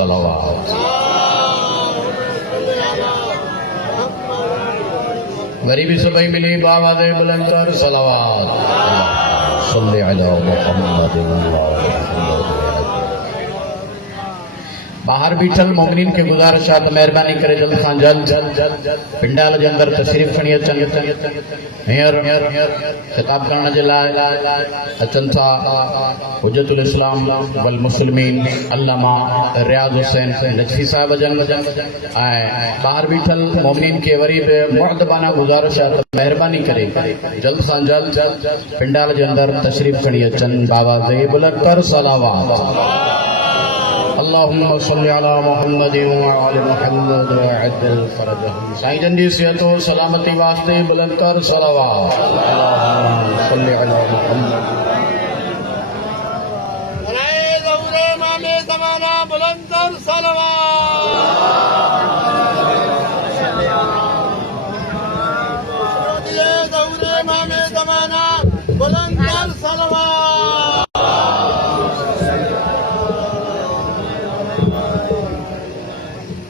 सलावत। गरीबी सुबह मिली बावाज़े बुलंद कर सलावत। सल्ली अला मुहम्मद बाहर बीठल मोमिनीन के गुजारिशात मेहरबानी करे जल्द खां जल्द पिंडाल जे अंदर तशरीफ खणी अचन हींअर खिताब करण जे लाइ अचन था हुज्जतुल इस्लाम वल मुस्लिमीन अल्लामा रियाज़ हुसैन नजफी साहब जन ऐं बाहर बीठल मोमिनीन के वरी बि मुअद्दबाना गुजारिशात मेहरबानी करे जल्द खां जल्द पिंडाल जे अंदर तशरीफ खणी अचन बावाज़े बुलंद कर सलावत। अल्लाहुम्मा सल्ली अला मुहम्मद व आले मुहम्मद व अज्जल फरजहम। साईं जन जी सेहत व सलामती वास्ते बुलंद कर सलावत। अल्लाहुम्मा सल्ली अला मुहम्मद। नारे ज़ौरे इमामे ज़माना बुलंद कर सलावत। ज़ौरे इमामे ज़माना बुलंद कर सलावत।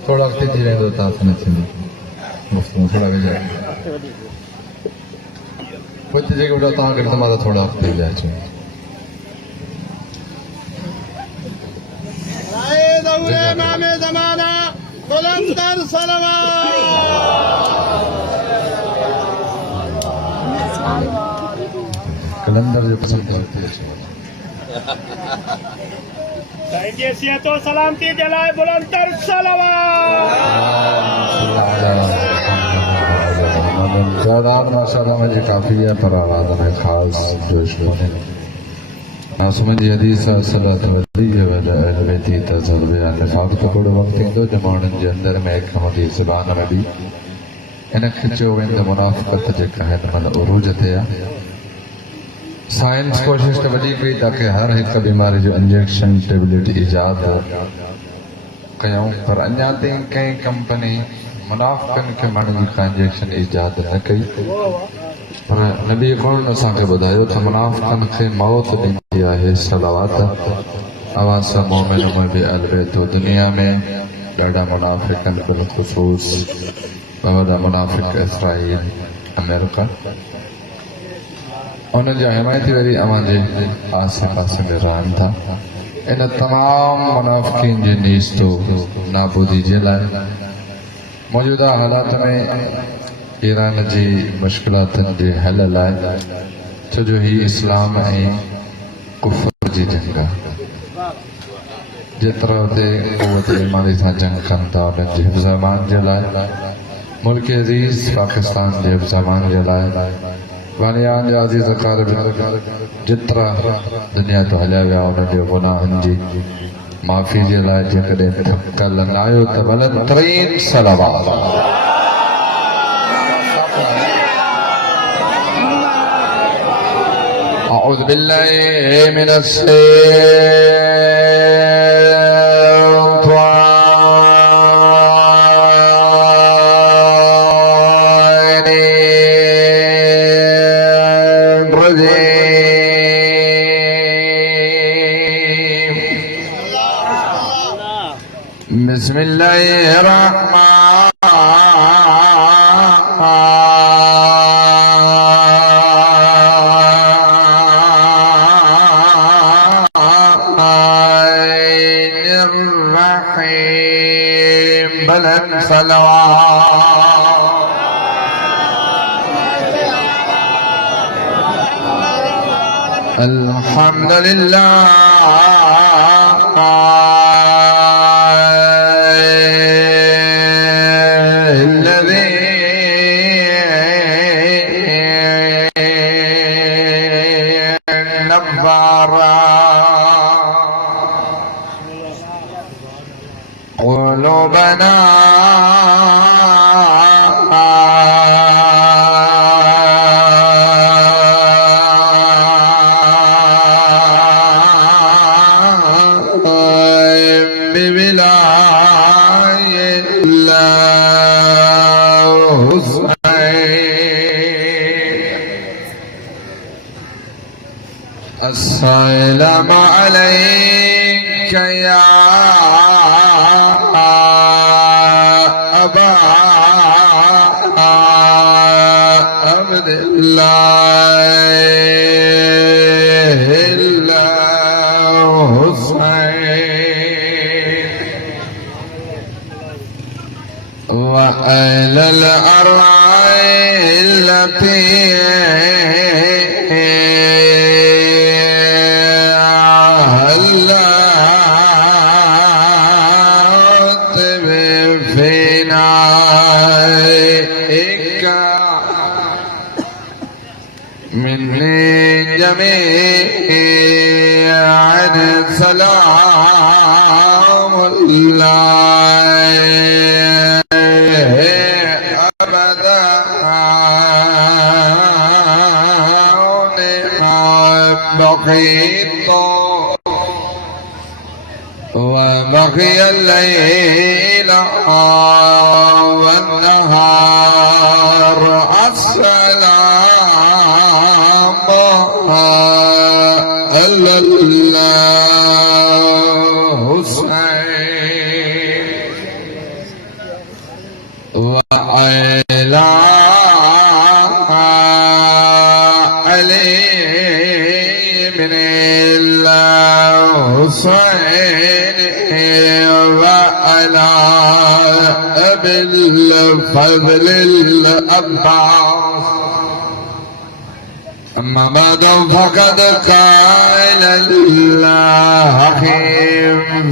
थोड़ा वक्त थी रहे तो न थींदी गुफ्तगू थोड़ा वेझा पोइ हिते जेके ॿुधा तव्हां गॾु त मां त थोरा वक़्त थी अचो नारे ज़ौरे इमामे ज़माना बुलंद कर सलावत। कलंदर जे पसंदि वक़्तु अचो साईं जी सेहत व सलामती जे लाइ बुलंद कर सलावत। तादाद माशाअल्लाह मुझे काफ़ी है पर आवाज़ में ख़ास जोश कोन्हे। मासूमन जी हदीस सलात वली वला अहल बैती तज़ल बयान निफाक़ पकड़ो वक़्त ईंदो जब माण्हुनि जे अंदरि में हिकु हूंदी ज़बान में बि इन खिचियो वेंदो मुनाफ़िक़त जेका हिन महिल उरूज ते आहे। साइंस कोशिश तो वही कई ताकि हर एक बीमारी जो इंजेक्शन टेबलेट ईजाद कयूं पर अञा ताईं कंहिं कंपनी मुनाफ़िक़नि खे माण्हुनि जी का इंजेक्शन ईजाद न कई पर नबी कौन असांखे ॿुधायो त मुनाफ़िक़नि खे मौत ॾींदी आहे सलावत। अवास मोमिन में बि अलबेतो दुनिया में ॾाढा मुनाफ़िक़नि बिलख़ुसूस वॾा मुनाफ़िक़ इसराइल अमेरिका उन्हनि जा हिमायती वरी अवां जे आसे पासे में रहनि था। इन तमाम मुनाफ़िक़ीन जे नीस्तो नाबूदी जे लाइ मौजूदा हालात में ईरान जी मुश्किलातुनि जे हल लाइ छो जो ही इस्लाम ऐं कुफ़र जी जंग आहे जेतिरा हुते क़ुव्वत ईमानी सां जंग कनि था उन्हनि जे हिफ़्ज़ अमान जे लाइ मुल्क अज़ीज़ पाकिस्तान जे हिफ़्ज़ अमान जे लाइ वानियान जा अज़ीज़ क़ारिब जेतिरा दुनिया तो हलिया विया उन्हनि जे गुनाहनि जी माफ़ी जे लाइ जेकॾहिं थकल न आहियो त बुलंद तरीन सलावत। अऊज़ु बिल्लाहि मिनश बिस्मिल्लाहिर्रहमानिर्रहीम बुलंद सलावत। अल्हम्दुलिल्लाह قلوبنا بولاية الله السلام عليك يا وأهل الأرواح التي هلت بفنائك مني جميعا سلام الله أبدا بقيت وبقي الليل والنهار السلام على الحسين وعلى علي بن الحسين وعلى أبي الفضل العباس. أما بعد فقد قال الله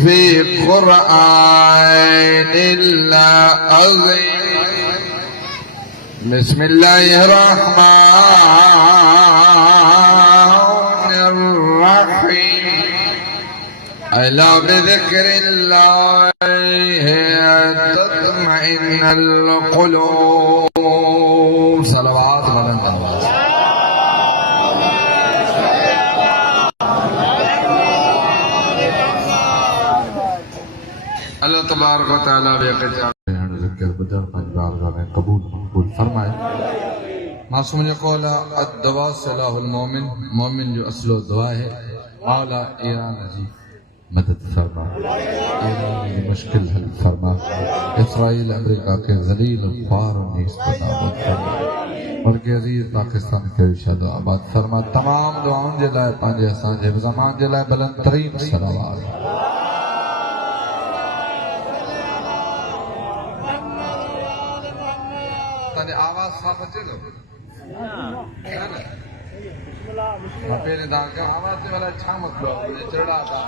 في قرآن العظيم بسم الله الرحمن الرحيم ألا بذكر الله تطمئن القلوب. صلوات بلند آواز. अल्लाह तबारक व तआला कबूल फरमाए। मासूम जो कौल अद्दवा सलाहुल मोमिन, मोमिन जो असलो दुआ है। मौला ईरान जी मदद फरमा, ईरान की मुश्किल हल फरमा, इसराइल अमेरिका के जलील ख्वार इस्तेमाल फरमा और के अजीज पाकिस्तान के इरशाद आबाद फरमा। तमाम दुआओं जे लाए पंहिंजे असांजे ज़मान जे लाए बुलंद तरीन सलावत। आवाज साफ अचे थो? पहिरीं तव्हांखे आवाज़ वाला छा मसलो आहे? चढ़ा था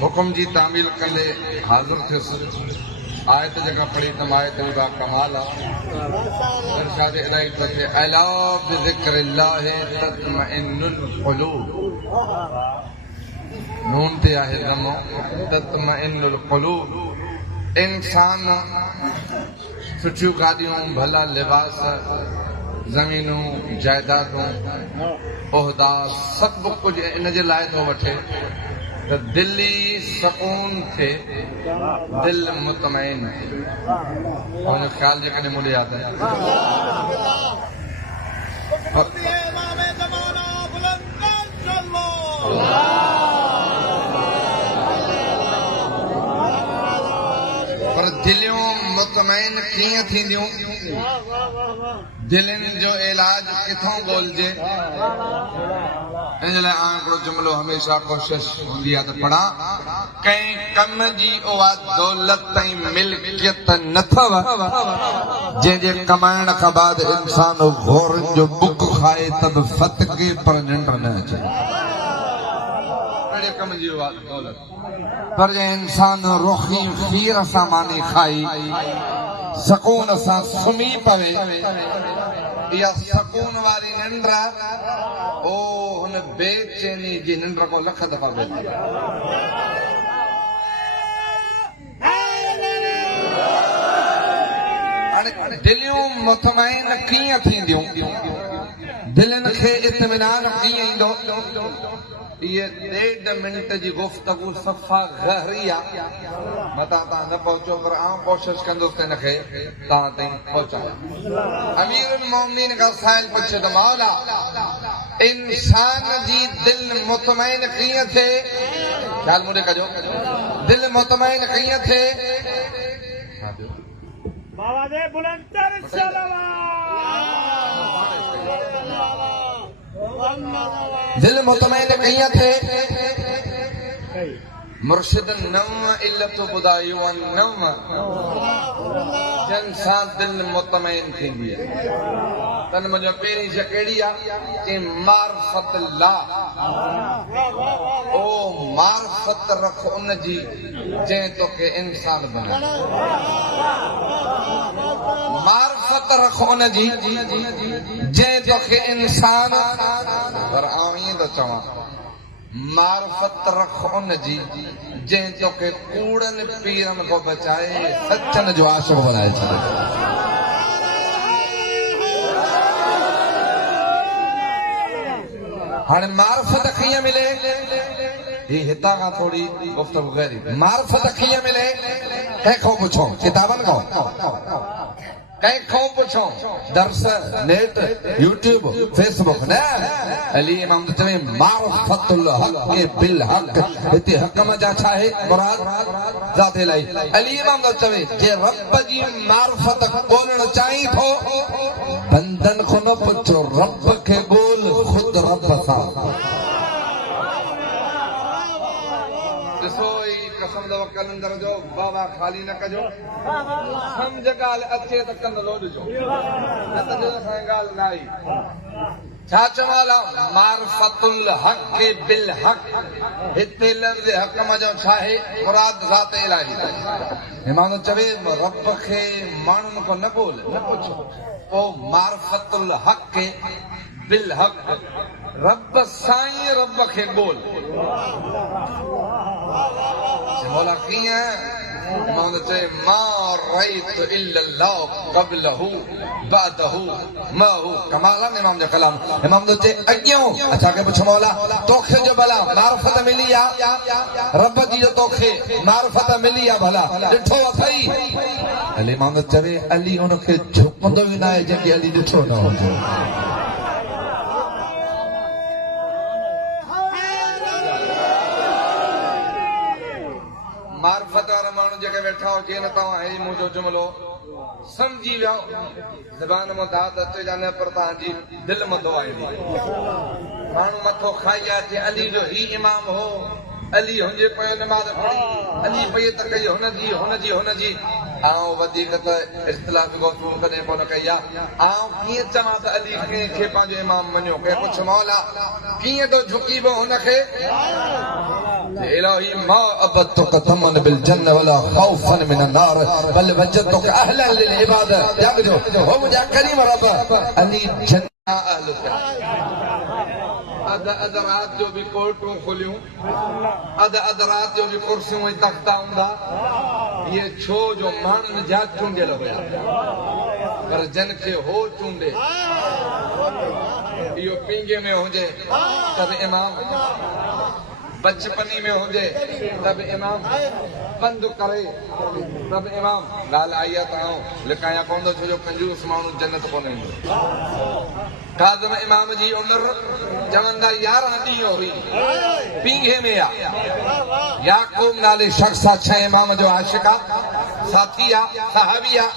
हुकुम जी तामील कंदे हाज़िर थियुसि। आयत जेका पढ़ी त आयत बि बा कमाल आहे। इरशाद इलाही थो थिए अला बिज़िक्रिल्लाह तत्मइन्नुल क़ुलूब। नून ते आहे दमो तत्मइन्नुल क़ुलूब। इंसान सुठियूं गाॾियूं, भला लिबास, ज़मीनूं, जाइदादूं, उहिदा सभु कुझु इन जे लाइ थो वठे त दिली सकून थिए, दिलि मुतमइन थिए। हुन ख़्याल जेकॾहिं मूं ॾे यादि आहे पर दिलियूं मुतमइन कीअं थींदियूं? दिलनि जो इलाज किथां ॻोल्हिजे? इन लाइ हिकिड़ो जुमिलो हमेशह कोशिश हूंदी आहे त पढ़ां। कंहिं कम जी उहा दौलत ऐं मिल्कियत न अथव जंहिंजे कमाइण खां बाद इंसान घोरनि जो बुक खाए त बि फतके पर निंड न अचे। कम जी उहा दौलत पर जे इंसान रोखी खीर सां मानी खाई, सकून सां सुम्ही पवे, इहा सकून वारी निंड ओ हुन बेचैनी जी निंड को लख दफ़ा बेहतर। हाणे दिलियूं मुतमइन कीअं थींदियूं? दिलनि खे इत्मिनान कीअं ईंदो? ये 1.5 मिनट जी गुफ्तगू सफ़ा गहरी आहे। मतां तव्हां न पहुचो पर आउं कोशिश कंदुसि त हिनखे तव्हां ताईं पहुचायां। अमीरुल मोमिनीन खां साइल पुछे त मौला इंसान जी दिलि मुतमइन कीअं थिए? ख़्याल मूंखे कजो, दिलि मुतमइन कीअं थिए? बाबा दे बुलंदर दिल मुतमइन कीअं थिए? मुर्शिद नव इल्लत ॿुधायूं नव जन सां दिल मुतमइन थींदी आहे। तन मुंहिंजो पहिरीं शइ कहिड़ी आहे कि मारफत ला ओ मारफत रख उन जी जंहिं तोखे इंसान बनाए। मारफत रख उन जी जंहिं तोखे इंसान, पर आउं ईअं थो चवां मारफत रख उन जी जंहिं तोखे कूड़नि पीरनि खां बचाए सचनि जो आशिक़ बनाए छॾे। हाणे मारफत कीअं मिले, ही हितां खां थोरी गुफ़्तगू करी। मारफत कीअं मिले, कंहिंखां पुछो, किताबनि खां, कंहिंखां पुछो, दर्स, नेट, यूट्यूब, फेसबुक न। अली इमाम चवे मारफतुल हक़ बिल हक़, हिते हक़म जा छा आहे मुराद ज़ात इलाही। अली इमाम चवे जे रब जी मारफत ॻोल्हण चाहीं थो बंदन खां न पुछो, रब खे ॻोल्ह ख़ुद रब सां। ॾिसो ई कसम दव कलंदर जो बाबा खाली न कजो, सम्झ ॻाल्हि अचे त कन लोॾिजो, न त असांजी ॻाल्हि न आई। छा चवाला मारफतुल हक़ बिल हक़, हिते लफ़्ज़ हक़म जो छा आहे मुराद ज़ात इलाही। इमाम चवे रब खे माण्हुनि खां न ॻोल्ह, न पुछो, ओ मारफतुल हक़ बिल हक़, रब साईं रब खे ॻोल्ह। मौला कीअं इमाम चवे मा रअयत इल्लल्लाह क़ब्लहू बअदहू माहू। कमाल आहे इमाम जो कलाम। इमाम चवे अॻियों असांखे पुछो मौला तोखे जो भला मारफत मिली आहे, रब जी जो तोखे मारफत मिली आहे भला ॾिठो अथई। अली इमाम चवे अली हुनखे झुकंदो ई न आहे जंहिंखे अली ॾिठो न हुजे। मारफत वारा माण्हू जेके वेठा हो चई न तव्हां हे मुंहिंजो जुमिलो सम्झी वियो, ज़बान मां दाद अचे या न, पर तव्हांजी दिलि मां दुआ ईंदी। माण्हू मथो खाई अचे अली जो ही इमाम हो, अली हुनजे पियो नमाज़ पढ़ी, अली पई त कई हुनजी आउं वधीक त इख़्तिलाफ़ गुफ़्तगू कॾहिं कोन कई आहे। आउं कीअं चवां त अली कंहिंखे पंहिंजो इमाम मञियो, कंहिं पुछो मौला कीअं थो झुकीबो हुनखे। इलाही मा अबदतुक तमन बिल जन्न वला खौफन मिन नार बल वजदतुक अहलन लिल इबादत। याद जो हो मुंहिंजा करीम रब अली जन्ना अहलुक। अद रात जो भी कोर्टूं खोलियूं, अद रात जो भी कुर्सियूं ऐं तख़्ता हूंदा, ये छो जो माण्हुनि जा चूंडियल हुया, पर जन खे हो चूंडे इहो पींगे में हुजे त बि इमाम, बचपनी में हुजे त बि इमाम, बंदि करे त बि इमाम। ॻाल्हि आई आहे त आउं लिकायां कोन थो, छो जो कंजूस माण्हू जन्नत कोन ईंदो। काज़िम इमाम जी उमिरि चवंदा 11 ॾींहं हुई, पींघे में आहे। याकूब नाले शख़्स आहे, 6 इमाम जो आशिक़ आहे, साथी आहे, सहाबी आहे।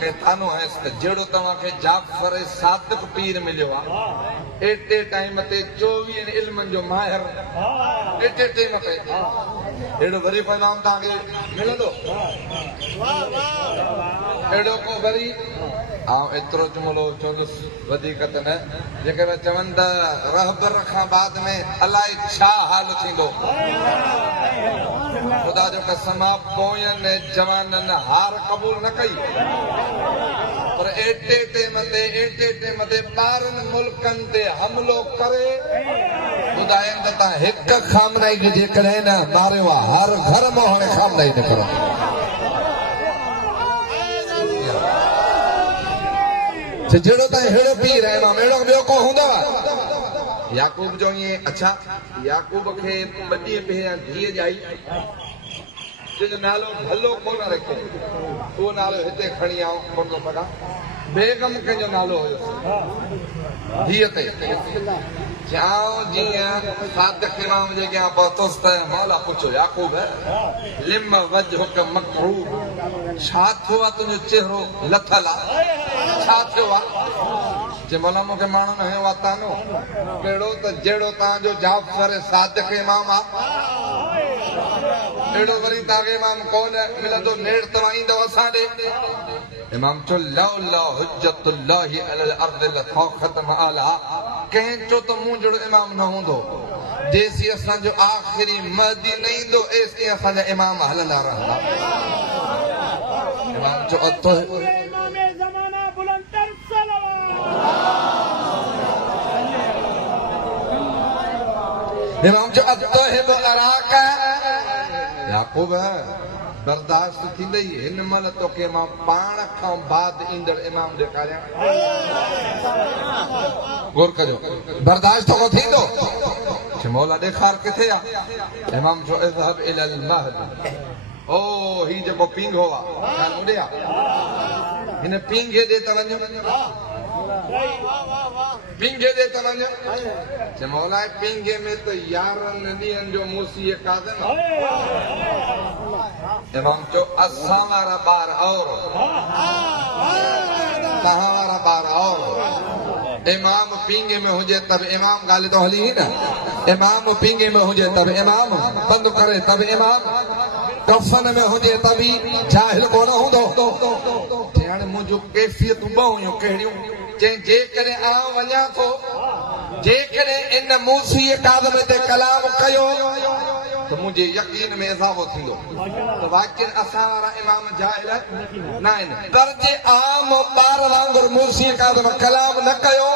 कहतानो है जहिड़ो तव्हांखे जाफ़र सादिक पीर मिलियो आहे, एटे टाइम ते 24 इल्मनि जो माहिर, एटे टाइम ते अहिड़ो वरी परिणाम तव्हांखे मिलंदो, अहिड़ो को वरी। आउं एतिरो जुमिलो चवंदुसि वधीक त न, जेके चवनि त रहबर खां बाद में अलाए छा हाल थींदो। ख़ुदा जो कसम आहे पोयनि जवाननि हार क़बूल न कई, पर एटे टेम ते ॿारनि मुल्कनि ते हमिलो करे ॿुधाइनि त तव्हां हिकु खामनाई खे जेकॾहिं न मारियो आहे, हर घर मां हाणे खामनाई न करो। जहिड़ो तव्हां अहिड़ो पीर आहे इमाम, अहिड़ो ॿियो को हूंदव। याकूब जो ईअं। अच्छा, याकूब खे 2 ॾींहं पहिरियां धीअ ॼाई, जंहिंजो नालो भलो कोन रखियो, उहो नालो हिते खणी आऊं कोन थो सघां। बेगम कंहिंजो नालो हुयुसि धीअ ते। जीअं सादिक इमाम जे अॻियां पहुतुसि त मौला पुछो याकूब लिम वजहुक मकरूब, छा थियो आहे तुंहिंजो चेहरो लथल आहे, छा थियो आहे? जे मौला मूंखे माण्हुनि हयो आहे तानो कहिड़ो त जहिड़ो तव्हांजो जाफ़र सादिक इमाम आहे, एड़ो वरी तागे इमाम कौन मिलंदो नेड़ तवाई दो असां दे इमाम चो लौला हुज्जतुल्लाहि अलल अर्द लखौखत माला कहीं चो तो मुंह जड़ो इमाम न होंदो जेसी असां जो आखिरी महदी नहीं दो ऐसे असां जा इमाम हलंदा रहंदा इमाम चो अतो इमामे ज़माना बुलंद तर सलावत इमाम जो अतो है वो अराक याकूब बर्दाश्त थी नहीं इन मल तो के मां पाण खां बाद इंदड़ इमाम ॾेखारियां गौर कजो बर्दाश्त तो को थींदो मौला ॾेखार किथे आ इमाम जो इज़हब इलल महद ओ ही जेको पींघो आ ध्यान ॾे आ हिन पींघे ॾे त वञो पींघे ॾे त वञो मौला पींघे में तो 11 ॾींहंनि जो मूसीअ कादन इमाम चो असां वारा ॿार और तव्हां वारा ॿार और इमाम पींगे में हुजे तब इमाम ॻाल्हि तो हली न इमाम पींगे में हुजे तब इमाम बंदि करे तब इमाम कफन में हुजे तभी जाहिल कोन हूंदो हाणे मुंहिंजूं कैफ़ियतूं ॿ हुयूं कहिड़ियूं जेकॾहिं आउं वञा थो जेकॾहिं इन मूसीअ कादम ते कलाम कयो तो मुझे यकीन में इजाफो थींदो तो वाकिन असां वारा इमाम जाहिल न आहिनि पर जे आम ॿार वांगुरु मूसी कादम कलाम न कयो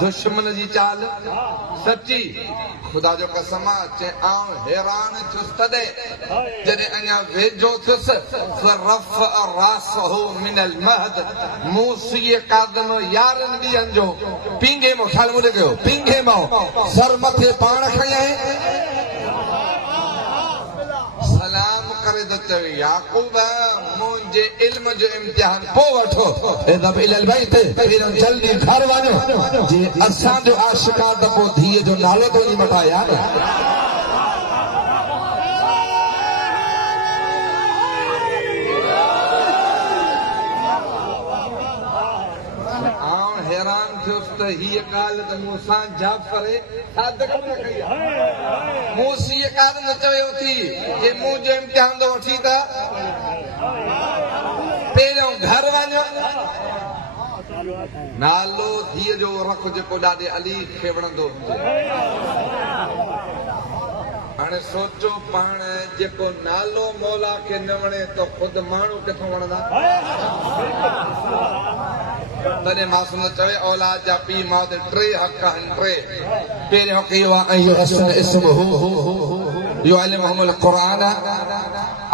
दुश्मन जी चाल सच्ची खुदा जो कसम चे आउं हैरान थियुसि तॾहिं जॾहिं अञा वेझो थियुसि फरफ़ रासहु मिनल महद मूसीअ कादम 11 ॾींहंनि जो पींघे मां ख़्याल ॿुधे कयो पींघे मां सर मथे पाण खयां सलाम करे त चवे याकूब मुंहिंजे इल्म जो इम्तिहान पोइ वठो इज़हब इलल बैत जल्दी घर वञो जे असां जो आशिक़ा त पोइ धीअ जो नालो तो वञी मटाया न हैरान थियुसि त हीअ ॻाल्हि त मूंसां जाफ़र सादिक़ न कई मूसीअ ॻाल्हि न चयो थी जे मुंहिंजो इम्तिहान थो वठी त पहिरियों घर वञो नालो धीअ जो रख जेको ॾाढे अली खे वणंदो हुजे हाणे सोचो पाण जेको नालो मौला खे न वणे त ख़ुदि माण्हू किथां वणंदा तॾहिं मासूम चवे औलाद जा पीउ माउ ते 3 हक़ आहिनि 3 पहिरियों हक़ इहो आहे युहसन इस्मुहु युअल्लिमुहुल क़ुरान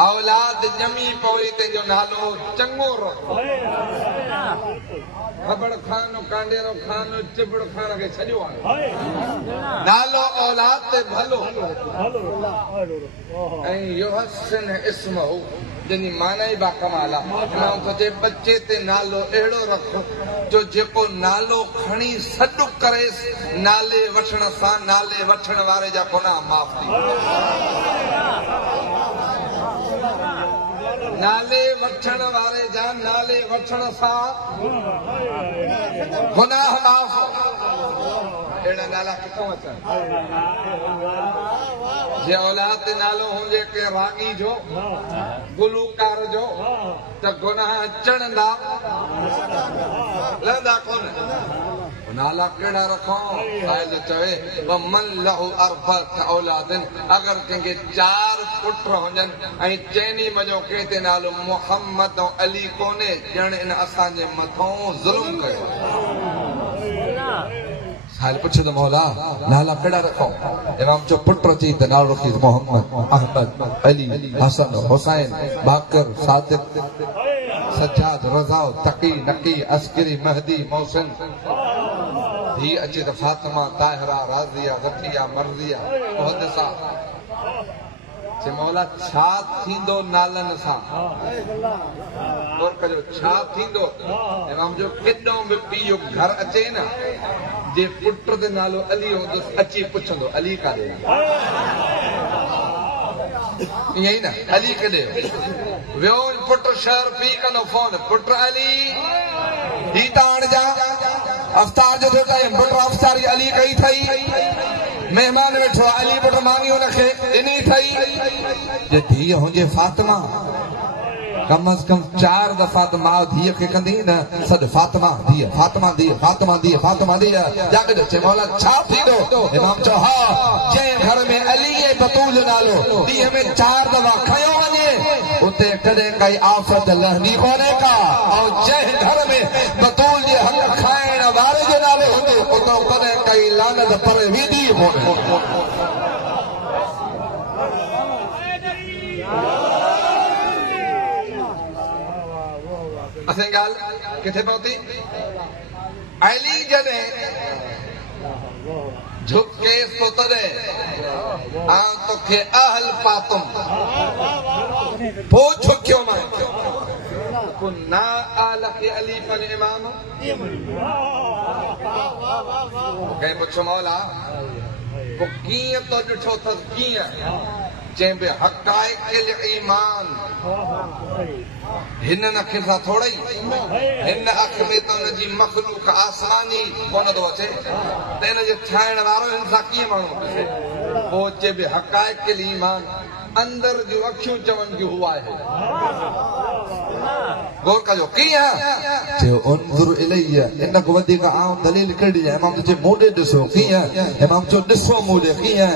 औलाद ॼमी पवे तंहिंजो नालो चङो रखो खबड़ खान कांडेरो खान चिबड़ खान खे छॾियो आहे नालो औलाद ते भलो ऐं युहसन इस्मुहु जंहिंजी माना ई बाकमाल आहे इमाम सोचे बच्चे ते नालो अहिड़ो रखो जो जेको नालो खणी सॾु करेसि नाले वठण सां नाले वठण वारे जा गुनाह माफ़ थी नाले वठण वारे जा नाले वठण सां गुनाह माफ़ अहिड़ा नाला किथां अचनि जे औलाद ते नालो हुजे के रागी जो गुलूकार जो त गुनाह अचणंदा लहंदा कोन नाला कहिड़ा रखो साहिल चवे मन लहू अरबत औलादन अगर कंहिंखे 4 पुट हुजनि ऐं चइनी मजो कंहिं ते नालो मुहम्मद ऐं अली कोन्हे ॼण इन असांजे मथां ज़ुल्म कयो साहिल पुछे त मौला नाला कहिड़ा रखो इमाम जो पुट अची त नालो रखी मोहम्मद अहमद अली हसन हुसैन बाकर सादिक सज्जाद रज़ा तकी नकी अस्करी महदी मौसन धी अचे त फातिमा ताहिरा राज़िया ज़किया मर्ज़िया मुहद्दिसा जे मौला छा थींदो नालनि सां गौर कजो छा थींदो इमाम जो केॾो बि पीउ घर अचे न जे पुट ते नालो अली हूंदुसि अची पुछंदो अली काॾे ईअं ई न अली केॾे वियो पुट शहर पी कंदो फोन पुट अली ही त हाणे जा अफ़्तार जो टाइम पुट अफ़्तारी अली कई थई मेहमान वेठो अली पुट मांगी उनखे इनी ठई जे धी हुजे फातिमा कम अज कम 4 दफ़ा त मां धीअ खे कंदी न सद फातिमा धीअ फातिमा धीअ फातिमा धीअ फातिमा धीअ जाके चए मौला छा थींदो इमाम चयो हा जंहिं घर में अली ऐं बतूल नालो ॾींहं में 4 दफ़ा खयो वञे उते कॾहिं काई आफ़त लहंदी कोन्हे का ऐं जंहिं घर में बतूल जे हक़ खाइण वारे जो नालो हूंदो उतो कॾहिं काई लानत पर वेंदी कोन्हे असें ॻाल्हि किथे पहुती अली जॾहिं झुकेस तो तॾहिं आउं तोखे अहल पातुम पोइ झुकियो मां कुन्ना आल खे अली पन इमाम कंहिं पुछो मौला पोइ कीअं तो ॾिठो अथसि कीअं चइबे बि हक़ाइक़िल ईमान हिन अखि सां थोड़ा ही हिन अख में तो हुनजी मखलूक आसमानी कोन थो अचे त हिन जे ठाहिण वारो हिन सां कीअं माण्हू ॾिसे पोइ चइबे हक़ाइक़िल ईमान अंदर जूं अखियूं चवनि जूं हू आहे गौर कजो कीअं चयो उनजुर इलैया इन को वधीक आऊं दलील कहिड़ी आहे इमाम जे मोॾे ॾिसो कीअं इमाम चयो ॾिसो मोॾे कीअं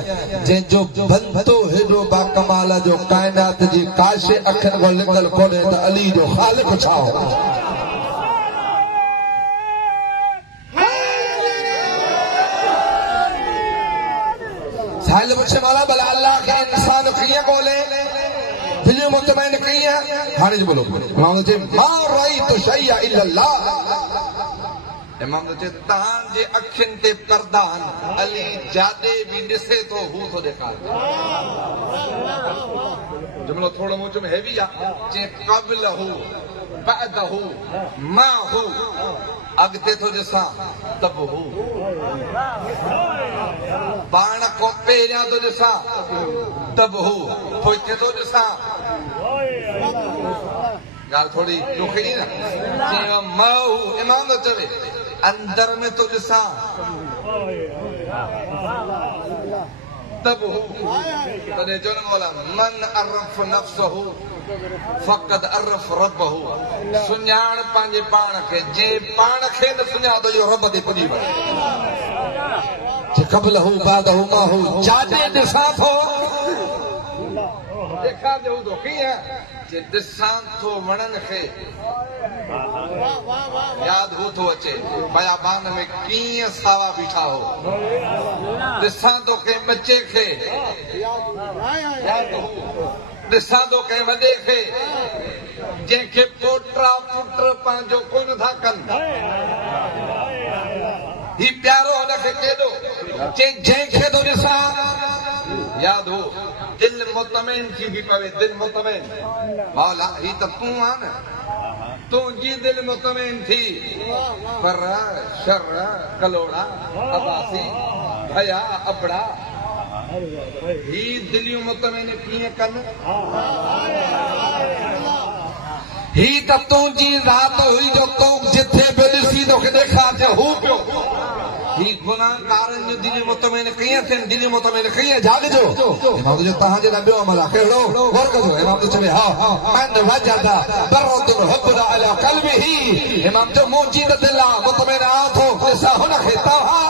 जंहिंजो बंदो हेॾो बा कमाल जो काइनात जी काशे अखियुनि खां लिकल कोन्हे त अली जो ख़ालिक़ छा हो साहिल पुछे माला भला अल्लाह खे इंसान कीअं ॻोल्हे दिलियूं मुतमइन कीअं हाणे जो बोलो इमाम चए मां रअयतु शैअ इल्ला अल्लाह इमाम चए तव्हांजे अखियुनि ते पर्दा आहिनि अली जाॾे बि ॾिसे थो हू थो ॾेखारे जुमिलो थोरो मुंह में हेवी आहे चए क़ब्ल हू बाद हू मां हू अॻिते थो ॾिसां त बि हू पाण खां पहिरियां थो ॾिसां त बि हू पोइ थो ॾिसां ॻाल्हि थोरी ॾुखी न चयो मां हू इमाम थो चवे अंदर में तो ॾिसां तब हू तॾहिं चवनि मौला मन अरफ नफ्सहू फ़क़द अरफ रब्बहू सुञाण पंहिंजे पाण खे जे पाण खे न सुञाणो इहो रब ते पुॼी वञे क़ब्लहू बादहू माहू जाॾे ॾिसां थो ॾेखारिजो हूंदो कीअं जे ॾिसां थो वणनि खे याद हू थो अचे बयाबान में कीअं सावा बीठा हो ॾिसां थो कंहिं बचे खे याद हू ॾिसां थो कंहिं वॾे खे जंहिंखे पोटा पुट पंहिंजो कोन था कनि ही प्यारो हुनखे केॾो जंहिंखे थो ॾिसां याद हो दिल मुतमइन थी बि पवे दिल मुतमइन मौला ही त तूं आहे न तुंहिंजी दिल मुतमइन थी पर शर कलोड़ा अबासी भया अबड़ा ही दिलियूं मुतमइन कीअं कनि ही त तुंहिंजी ज़ात हुई जो तूं जिथे बि ॾिसी तोखे ॾेखारिजे हू पियो ही गुनाहगारनि जो दिलि मुतमइन कीअं थियनि दिलि मुतमइन कीअं जाॻिजो इमाम जो तव्हांजे लाइ ॿियो अमल आहे कहिड़ो गौर कजो इमाम चवे हा मन वजदा बरतुन हुब्बा अला क़ल्बिही इमाम जो मुंहिंजी त दिलि आहे मुतमइन आहे थो ॾिसां हुनखे तव्हां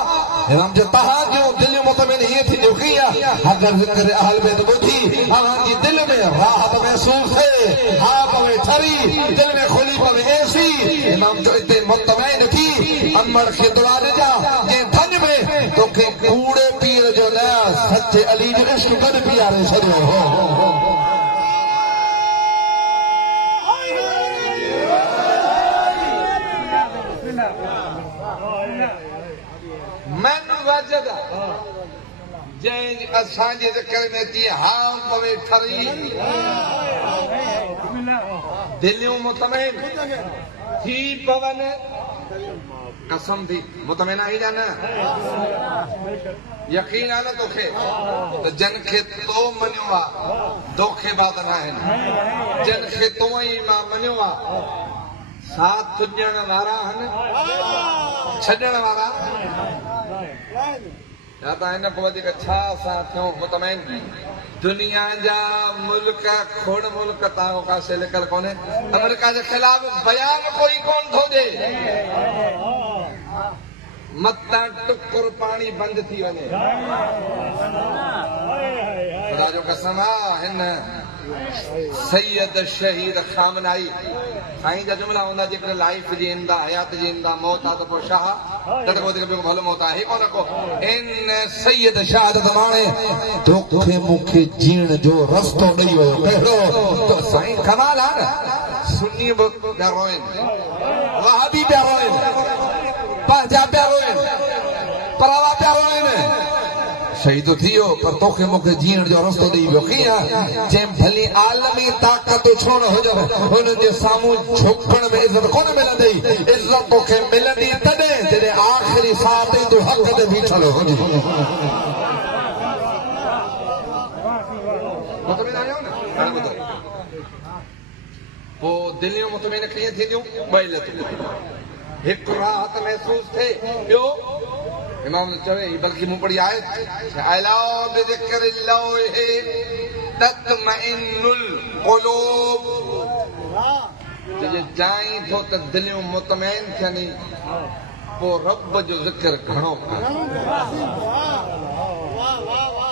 इमाम जो तव्हां जूं दिलियूं मुतमइन हीअं थींदियूं कीअं अगरि ज़िक्र अहल बैत ॿुधी तव्हांजी दिलि में राहत महसूस थिए हा पवे ठरी दिलि में खुली पवे एसी इमाम जो हिते मुतमइन थी अमड़ खे दुआ ॾिजां धन में तोखे कूड़े पीर जो न सचे अली जो इश्क गॾु पीआरे छॾियो मन वजदा जंहिं असांजे ज़िक्र में जीअं हाम पवे ठरी दिलियूं मुतमइन थी पवनि कसम थी मुतमइन आई या न यकीन आहे न तोखे त जिन खे तो मञियो आहे धोखेबाज़ न आहिनि जिन खे तो ई मां मञियो आहे साथ ॾियण वारा आहिनि छॾण वारा या त हिन को वधीक छा असां थियूं मुतमैन दुनिया जा मुल्क खोड़ मुल्क तव्हां का से लिखल कोन्हे अमेरिका जे खिलाफ़ बयान कोई कोन थो ॾे मतां टुकुर पाणी बंदि थी वञे ख़ुदा जो कसम आहे हिन सैयद शहीद खामनाई साईं जा जुमला हूंदा जेकॾहिं लाइफ जींदा हयात जींदा मौत आहे त पोइ शाह तॾहिं वधीक ॿियो भलो मौत आहे कोन को इन सैयद शहादत माणे तोखे मूंखे जीअण जो रस्तो ॾेई वियो कहिड़ो त साईं कमाल आहे न सुन्नी बि पिया रोइनि वहाबी पिया रोइनि पंहिंजा पिया रोइनि परावा पिया रोइनि शहीद थी वियो पर तोखे मूंखे जीअण जो रस्तो ॾेई वियो कीअं जंहिं भली आलमी ताक़त छो न हुजे हुननि जे साम्हूं झुकण में इज़त कोन मिलंदी इज़त तोखे मिलंदी तॾहिं जॾहिं आख़िरी साह ताईं तूं हक़ ते बीठल हुजे पोइ दिलियूं मुतमैन कीअं थींदियूं ॿई लतियूं हिकु राहत महसूस थिए ॿियो इमाम ने चवे बल्कि मुंह पड़ी आयत अला बिज़िक्रिल्लाह तत्मइन्नुल क़ुलूब जे जाई थो त दिलियूं मुतमैन थियनि पोइ रब जो ज़िक्र घणो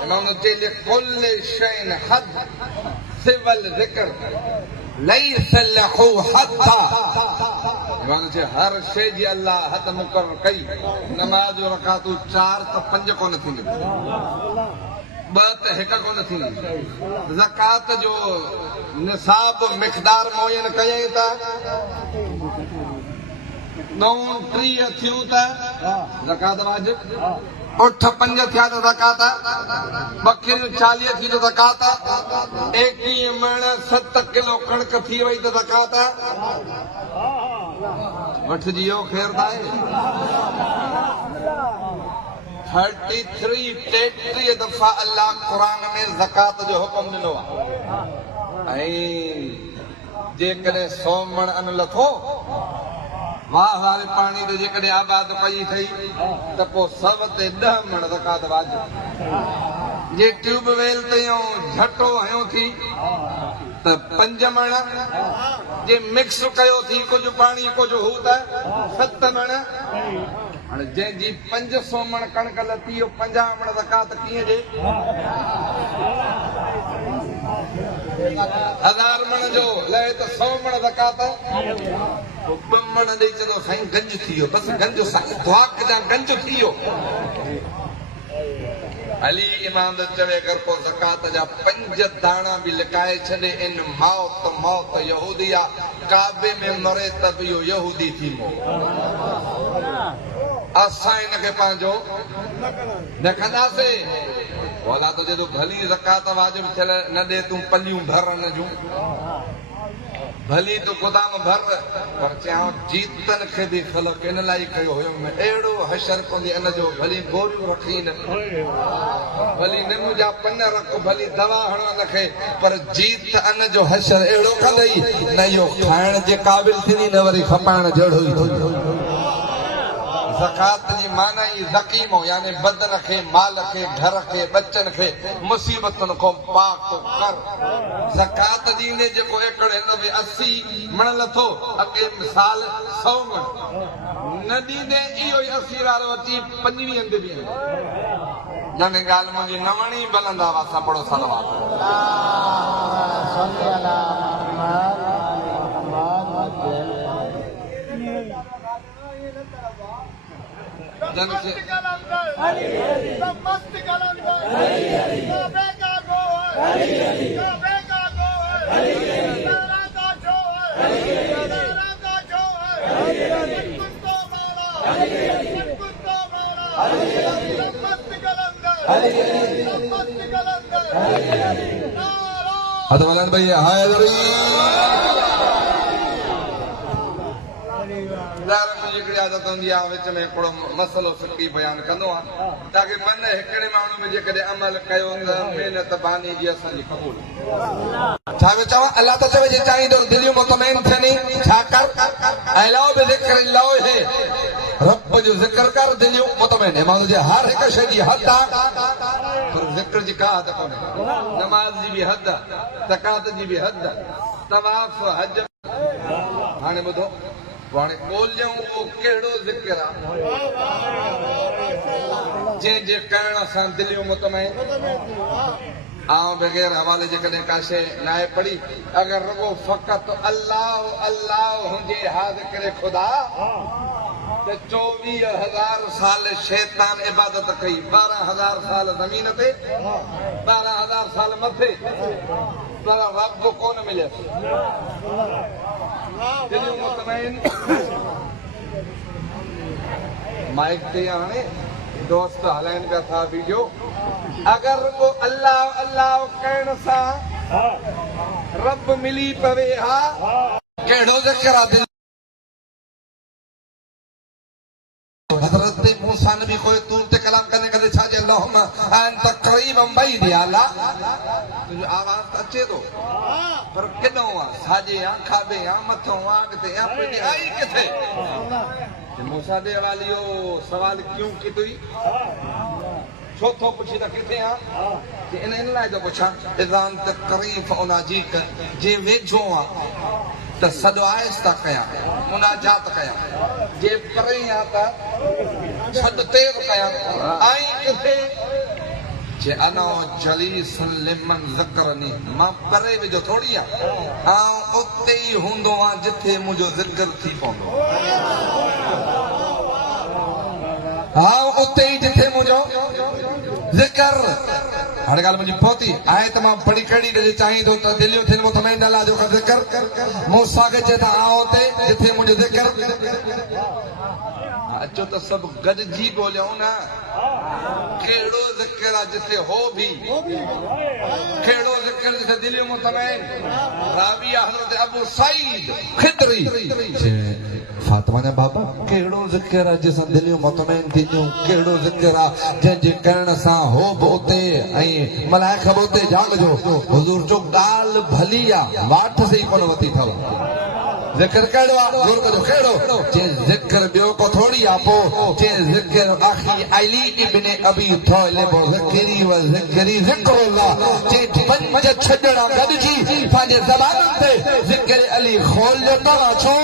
इमाम ने चई लिकुल शैइन हद सिवल ज़िक्र लैस लहू हद्दा हर शइ जी अल्लाह हद मुक़रर कई नमाज़ जो रकातूं 4 त 5 कोन थींदियूं 2 त 1 कोन थींदी ज़कात जो निसाब मिक़दार मुयन कयई त 39 थियूं त ज़कात वाजिब 8-5 थिया त ज़कात बकरियूं 40 थी त ज़कात 21 मण 7 किलो कणक थी वई त ज़कात वठिजी वियो ख़ैर त आहे 33 दफ़ा अल्लाह क़ुरान में ज़कात जो हुकुम ॾिनो आहे ऐं जेकॾहिं 100 मण अन लथो वाह वारे पाणी ते जेकॾहिं आबाद कई थई त पोइ 100 ते 10 मण ज़कात वाजिब जे ट्यूबवेल ते झटो हयो थी त 5 मण जे मिक्स कयो थी कुझु पाणी कुझु हू त 7 मण हाणे जंहिंजी 500 मण कणक लथी 50 मण ज़कात कीअं ॾे 1000 मण जो लहे त 100 मण ज़कात 2 मण ॾेई चवंदो साईं गंज थी वियो बसि गंज साईं दुआ कजां गंज थी वियो अली इमाम चवे अगर को ज़कात जा 5 दाणा भी लिकाए छॾे इन मौत यहूदी आ काबे में मरे त बि इहो यहूदी थी मो असां इनखे पंहिंजो न कंदासीं भला तो जो भली ज़कात वाजिब थियल न ॾे तूं पलियूं भरण जूं भली तो गोदाम भर पर चयां जीतन खे बि ख़लक इन लाइ कयो हुयो अहिड़ो हशर कंदी इन जो भली गोरियूं रखी न भली निम जा पन रख भली दवा हणो नखे पर जीत अन जो हशर अहिड़ो कंदई न इहो खाइण जे क़ाबिल थींदी न वरी खपाइण जहिड़ो ई ज़कात जी माना ई ज़कीमो यानी बदन खे माल खे घर खे बच्चन खे मुसीबतन को पाक कर ज़कात ॾींदे जेको एकड़ हिन में 80 मण लथो अॻे मिसाल 100 मण न ॾींदे इहो ई 80 वारो अची 25 हंधि बि जंहिं ॻाल्हि मुंहिंजी न वणी बलंदा असां पढ़ो सलवात भैया हिकिड़ी आदत हूंदी आहे विच में हिकिड़ो मसइलो सिकी बयानु कंदो आहे ताकी मन हिकिड़े माण्हू में जेकॾहिं अमल कयो त महिनत बानी जी असांजी क़बूल छा पियो चवां अलाह त चवे जे चाहींदो दिलियूं मुतमइन थियनि छा कर अलाह बि ज़िक्र अलाह रब जो ज़िक्र कर दिलियूं मुतमइन इमाम जे हर हिक शइ जी हद आहे पर ज़िक्र जी का हद कोन्हे नमाज जी भी हद आहे ज़कात जी भी हद आहे तवाफ हज हाणे ॿुधो हाणे ॻोल्हियूं उहो कहिड़ो ज़िक्र आहे जंहिंजे करण सां दिलियूं मुतमइन आऊं बग़ैर हवाले जे कॾहिं का शइ न आहे पढ़ी अगरि रुगो फ़क़त अल्लाह अल्लाह हुजे हा ज़िक्र ख़ुदा त 24,000 साल शैतान इबादत कई 12,000 साल ज़मीन ते 12,000 साल मथे पर रब कोन मिलियसि दिलियूं मुतमइन माइक ते हाणे दोस्त हलाइनि पिया था वीडियो अगर वो अल्लाह अल्लाह कहण सां रब मिली पवे हा कहिड़ो ज़िक्र आहे हज़रत मूसा नबी कोई तूर ते कलाम करने कदे छा जे अल्लाहुम्मा अंत करीबम बैद या अल्लाह तुझो आवाज त अचे थो पर केॾो आहे साॼे या खाॿे या मथों या अॻिते या पुठिते आई किथे मूसा दे वालियो सवाल क्यों की तुई छो थो पुछी त किथे आहे जे इन लाइ थो पुछां इज़ान त करीब उनाजीक जे वेझो आहे त सॾु आहिस्ता कयां मुनाजात कयां जे परे आहे त सॾु तेज़ कयां आई किथे जे अना जलीस लिमन ज़िक्रनी मां परे वेझो थोड़ी आहे ऐं उते ई हूंदो आहे जिथे मुंहिंजो ज़िक्र थी पवंदो हा उते ई जिथे मुंहिंजो ज़िक्र हाणे ॻाल्हि मुंहिंजी पहुती आहे त मां बड़ी कड़ी ॾिजे चाहीं थो त दिलियूं थियनि मुतमइन अल्लाह जो ज़िक्र मूसा खे चए त आऊं उते जिथे मुंहिंजो ज़िक्र अचो त सभु गॾिजी ॻोल्हियूं न कहिड़ो ज़िक्र आहे जिथे हो बि कहिड़ो ज़िक्र जिथे दिलियूं मुतमइन रावी हज़रत अबू सईद खिदरी फातिमा जा बाबा कहिड़ो ज़िक्र आहे जंहिंसां दिलियूं मुतमइन थींदियूं कहिड़ो ज़िक्र आहे जंहिंजे करण सां हो बि उते ऐं मलाइका बि उते जाॻिजो हुज़ूर जो ॻाल्हि भली आहे वाठ से ई कोन वती अथव ज़िक्र कहिड़ो आहे ज़ोर कजो कहिड़ो जे ज़िक्र ॿियो को थोड़ी आहे पोइ जे ज़िक्र अखी अली इब्न अबी थालिब ज़िक्री व ज़िक्री ज़िक्रुल्लाह जे पंज छॾणा गॾिजी पंहिंजे ज़बाननि ते ज़िक्र अली खोल जो तव्हां छो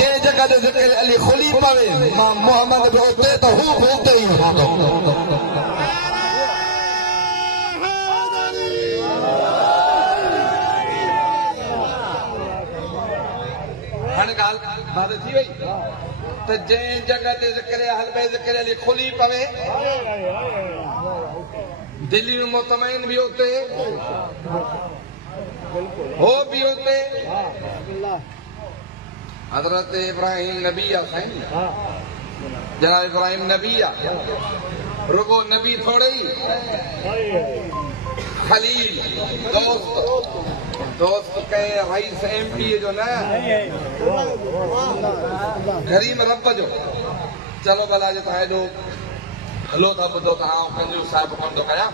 जे जॻह ते ज़िक्र अली खुली पवे मां मोहम्मद बि उते त हू बि उते ई हूंदो हाणे ॻाल्हि बात थी वई त जंहिं जॻह ते ज़िक्र हलबे ज़िक्र अली खुली पवे दिलियूं मुतमइन बि उते हो बि उते हज़रत इब्राहिम नबी आहे साईं जनाब इब्राहिम नबी आहे रुगो नबी थोड़े ई खलील दोस्त कहे रईस एमपी जो न करीम रब जो चलो भला जो तव्हां हेॾो हलो था ॿुधो त आउं पंहिंजो साहिब कोन थो कयां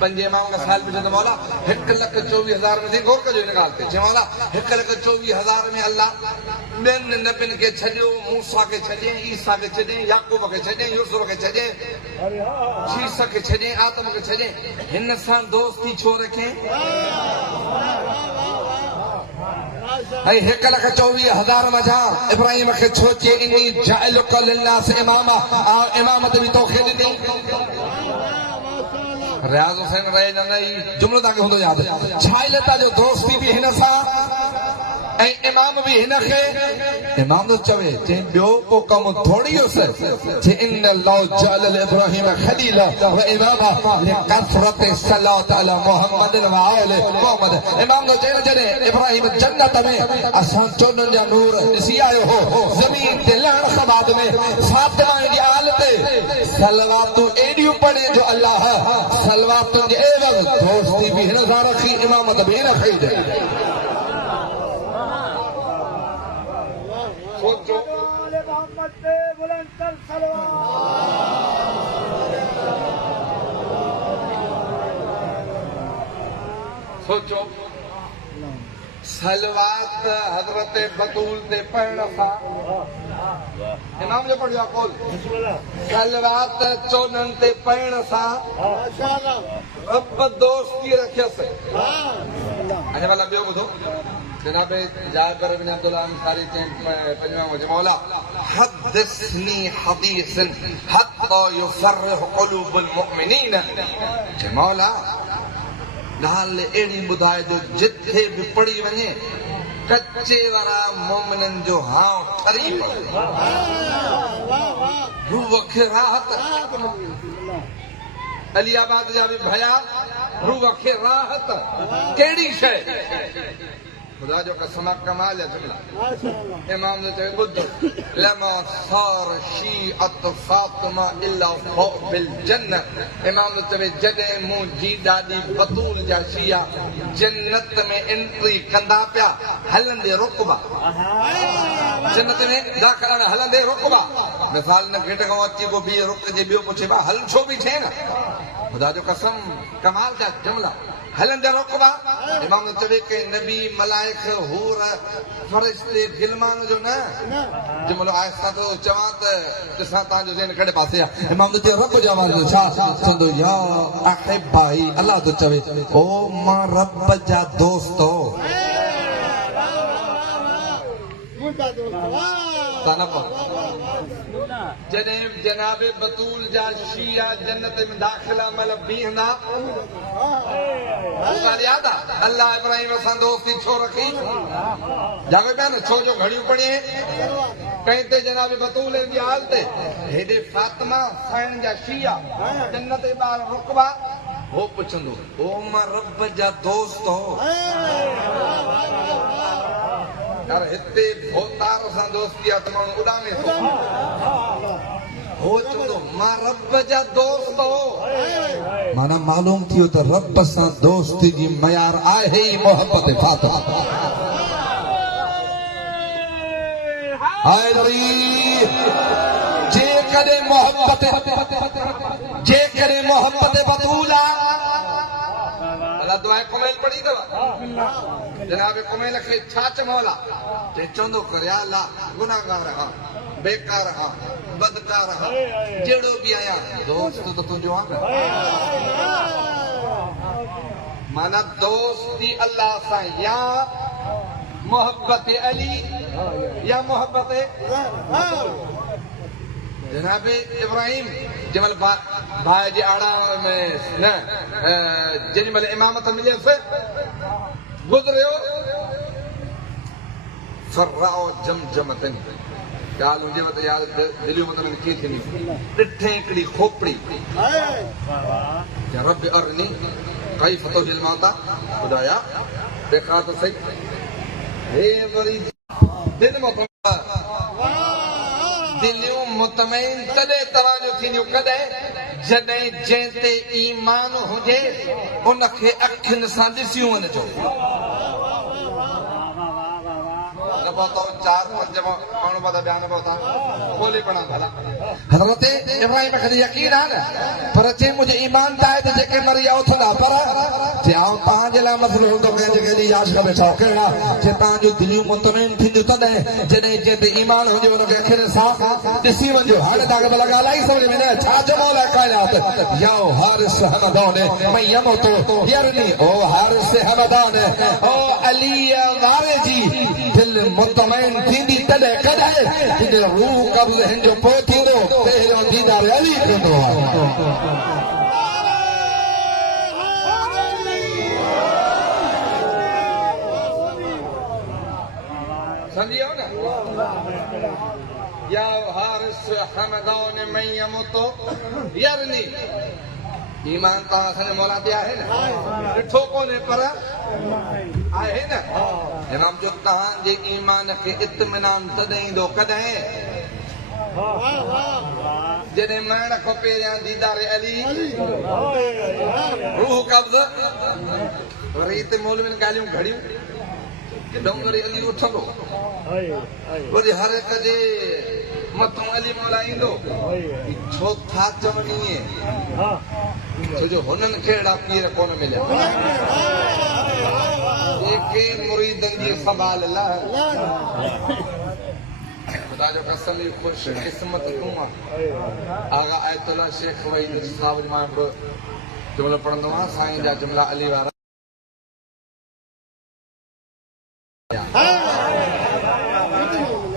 पंजे माण्हुनि खां साल पुछो त मौला 1,24,000 में गौर कजो हिन ॻाल्हि ते चयो मौला 1,24,000 में अल्लाह ॿियनि नबियुनि खे छॾियो मूसा खे छॾे ईसा खे छॾे याकूब खे छॾे यूसुफ खे छॾे शीस खे छॾे आदम खे छॾे हिन सां दोस्ती छो रखे ऐं 1,24,000 मज़ा इब्राहिम खे छो चए इनी जाइलुका लिन्नास इमामा इमामत बि तोखे ॾिनी रियाज़ हुसैन रहे न जुमिलो तव्हांखे हूंदो यादि छा लता जो दोस्ती बि हिन सां ऐं इमाम बि हिन खे इमाम तो चवे जे ॿियो को कमु थोड़ी हुयुसि जे इन अल्लाह जअल इब्राहिम खलीला व इमामा लिकसरत सलात अला मुहम्मद व आले मुहम्मद इमाम तो चए जॾहिं इब्राहिम जन्नत में असां चोननि जा नूर ॾिसी आयो हो ज़मीन ते लहण खां बाद में फातिमा जी आल ते सलवातूं एॾियूं पढ़े जो अल्लाह सलवातुनि जे एवज़ दोस्ती बि हिन सां रखी इमामत बि हिन खे ॾे सोचो मोहम्मद पे बुलंद सोचो सलवात हज़रत बतूल ते पढ़ण सां इमाम जो पढ़ियो कौल बिस्मिल्लाह कल रात चोनन ते पैण सा रब दोस्ती रखियसि अने वाला बियो बुधो जनाब जाबिर बिन अब्दुल्लाह अंसारी चें पंजवा मौला हदसनी हदीसन हत्ता युफरह क़ुलूबुल मुमिनीन जे मौला ॻाल्हि अहिड़ी ॿुधाए जो जिथे बि पढ़ी वञे कच्चे वारा मोमिनन जो हाव ठरी पवे रूह खे राहत अलीआबाद जा बि भया रूह खे राहत कहिड़ी शइ खुदा जो कसम कमाल है जुमला इमाम ने चवे बुद्ध लमा सार शीअत फातिमा इल्ला बिल जन्नत इमाम ने चवे जॾहिं मुंहिंजी ॾाॾी बतूल जा शिया जन्नत में एंट्री कंदा पिया हलंदे रुकबा जन्नत में दाख़िला हलंदे रुकबा मिसाल न गेट खां अची को बि रुक जे ॿियो पुछे बा हल छो बि थिए न खुदा जो कसम कमाल जा जुमला हलंदे रुकबा इमाम ने चवे के नबी मलाइक हूर फरिश्ते गिलमान जो न जमलो आहिस्ता तो चवां त ॾिसां तव्हांजो ज़हन कहिड़े पासे आहे इमाम ने चयो रब जो आवाज़ छा चवंदो या अहिबाई अल्लाह तो चवे ओ मां रब जा दोस्तो जॾहिं जनाब बतूल जा शिया जन्नत में दाख़िला मल बीहंदा याद आहे अल्लाह इब्राहिम सां दोस्ती छो रखी जाॻो पिया न छो जो घड़ियूं पढ़ी कहीं ते जनाब बतूल जी हालत हेॾे फातिमा साईं जा शिया जन्नत जे ॿार रुकबा हो पुछंदो ओ मां रब जा दोस्त हो यार हिते भोतार सां दोस्ती आहे त माण्हू उॾामे थो हो चवंदो मां रब जा दोस्त हो माना मालूम थियो त रब सां दोस्ती जी मयार आहे ई मोहब्बत फातिमा जेकॾहिं मोहब्बत बतूल अल्लाह दुआ कुमैल पढ़ी अथव जनाब कुमैल खे छा चमोला ते चवंदो कर या अल्लाह गुनाहगार हा बेकार हा बदकार हा जहिड़ो बि आहियां दोस्त त तुंहिंजो आहे न माना दोस्ती अल्लाह सां या मोहब्बत अली या मोहब्बत जनाब इब्राहिम जमल भाई जे आड़ा में न जेॾी महिल इमामत मिलियसि गुज़रियो फर्राओ जमजमतन ॻाल्हि हुजे त यार दिलियूं मत में कीअं थींदियूं ॾिठे हिकिड़ी खोपड़ी रब अरनी कई फतो दिल माता ॿुधाया ॾेखार त सही हे वरी दिल दिलियूं मुतमइन तॾहिं तव्हांजो थींदियूं कॾहिं जॾहिं जंहिं ते ईमान हुजे उनखे अखियुनि सां ॾिसियूं वञिजो न पहुतो चार पंज माण्हू पता बयान पहुता खोले पढ़ा भला हज़रत इब्राहिम खे यकीन आहे न पर चई मुंहिंजे ईमान त आहे त जेके मरी विया उथंदा पर जे आउं तव्हांजे लाइ मसइलो हूंदो कंहिं जॻह जी यादि करे वेठा कहिड़ा जे तव्हांजूं दिलियूं मुतमइन थींदियूं तॾहिं जॾहिं जंहिं ते ईमान हुजे उनखे अखियुनि सां ॾिसी वञिजो हाणे तव्हांखे भला ॻाल्हाई सम्झ में न छा चवणो लाइ काइनात या हारिस हमदान मैं यमतो यरनी ओ हारिस हमदान ओ अली वारे जी दिल मुतमइन थींदी तॾहिं कॾहिं तुंहिंजो रूह कब्ज़ हिन जो पोइ थींदो पहिरियों दीदार अली थींदो आहे समझियो न या हारिस हमदान मैं यमतो यरनी ईमान तव्हां असांजे मौला ते आहे न ॾिठो कोन्हे पर आहे न इमाम जो तव्हांजे ईमान खे इत्मिनान तॾहिं ईंदो कॾहिं जॾहिं मरण खां पहिरियां दीदार अली रूह कब्ज़ वरी हिते मौलविन ॻाल्हियूं घड़ियूं केॾो वरी अली उथंदो वरी हर हिक जे मथां अली मौला ईंदो छो था चवनि ईअं छो जो हुननि खे अहिड़ा पीर कोन मिलिया जेके मुरीदनि जी संभाल लाइ खुदा जो कसम ही खुश किस्मत तू आगा आयतुल्ला शेख वही साहब मां हिकिड़ो जुमिलो पढ़ंदो आहियां साईं जा जुमिला अली वारा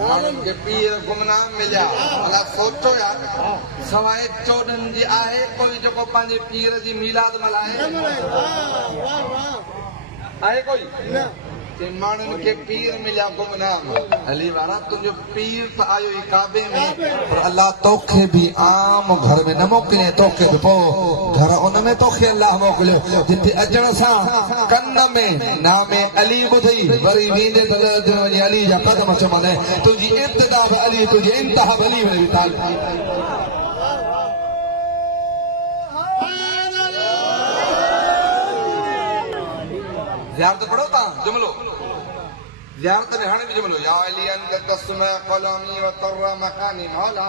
माण्हुनि खे पीर गुमनाम मिलिया अलाए सोचो यार सवाइ 14 जी आहे कोई जेको पंहिंजे पीर जी मीलाद मल्हाए आहे कोई ते माण्हुनि खे पीर मिलिया गुमनाम अली वारा तुंहिंजो पीर त आयो ई काबे में पर अलाह तोखे बि आम घर में न मोकिले तोखे बि पोइ घर उन में तोखे अलाह मोकिलियो जिते अचण सां कन में नामे अली ॿुधी वरी वेंदे त वञी अली जा क़दम चमंदे तुंहिंजी इब्तिदा बि अली तुंहिंजी इंतिहा बि अली में ताल ज़ियारत पढ़ो था जुमिलो ज़ियारत में हाणे बि जुमिलो या अली अंत तस्मा कलामी व तर्रा मकानी मौला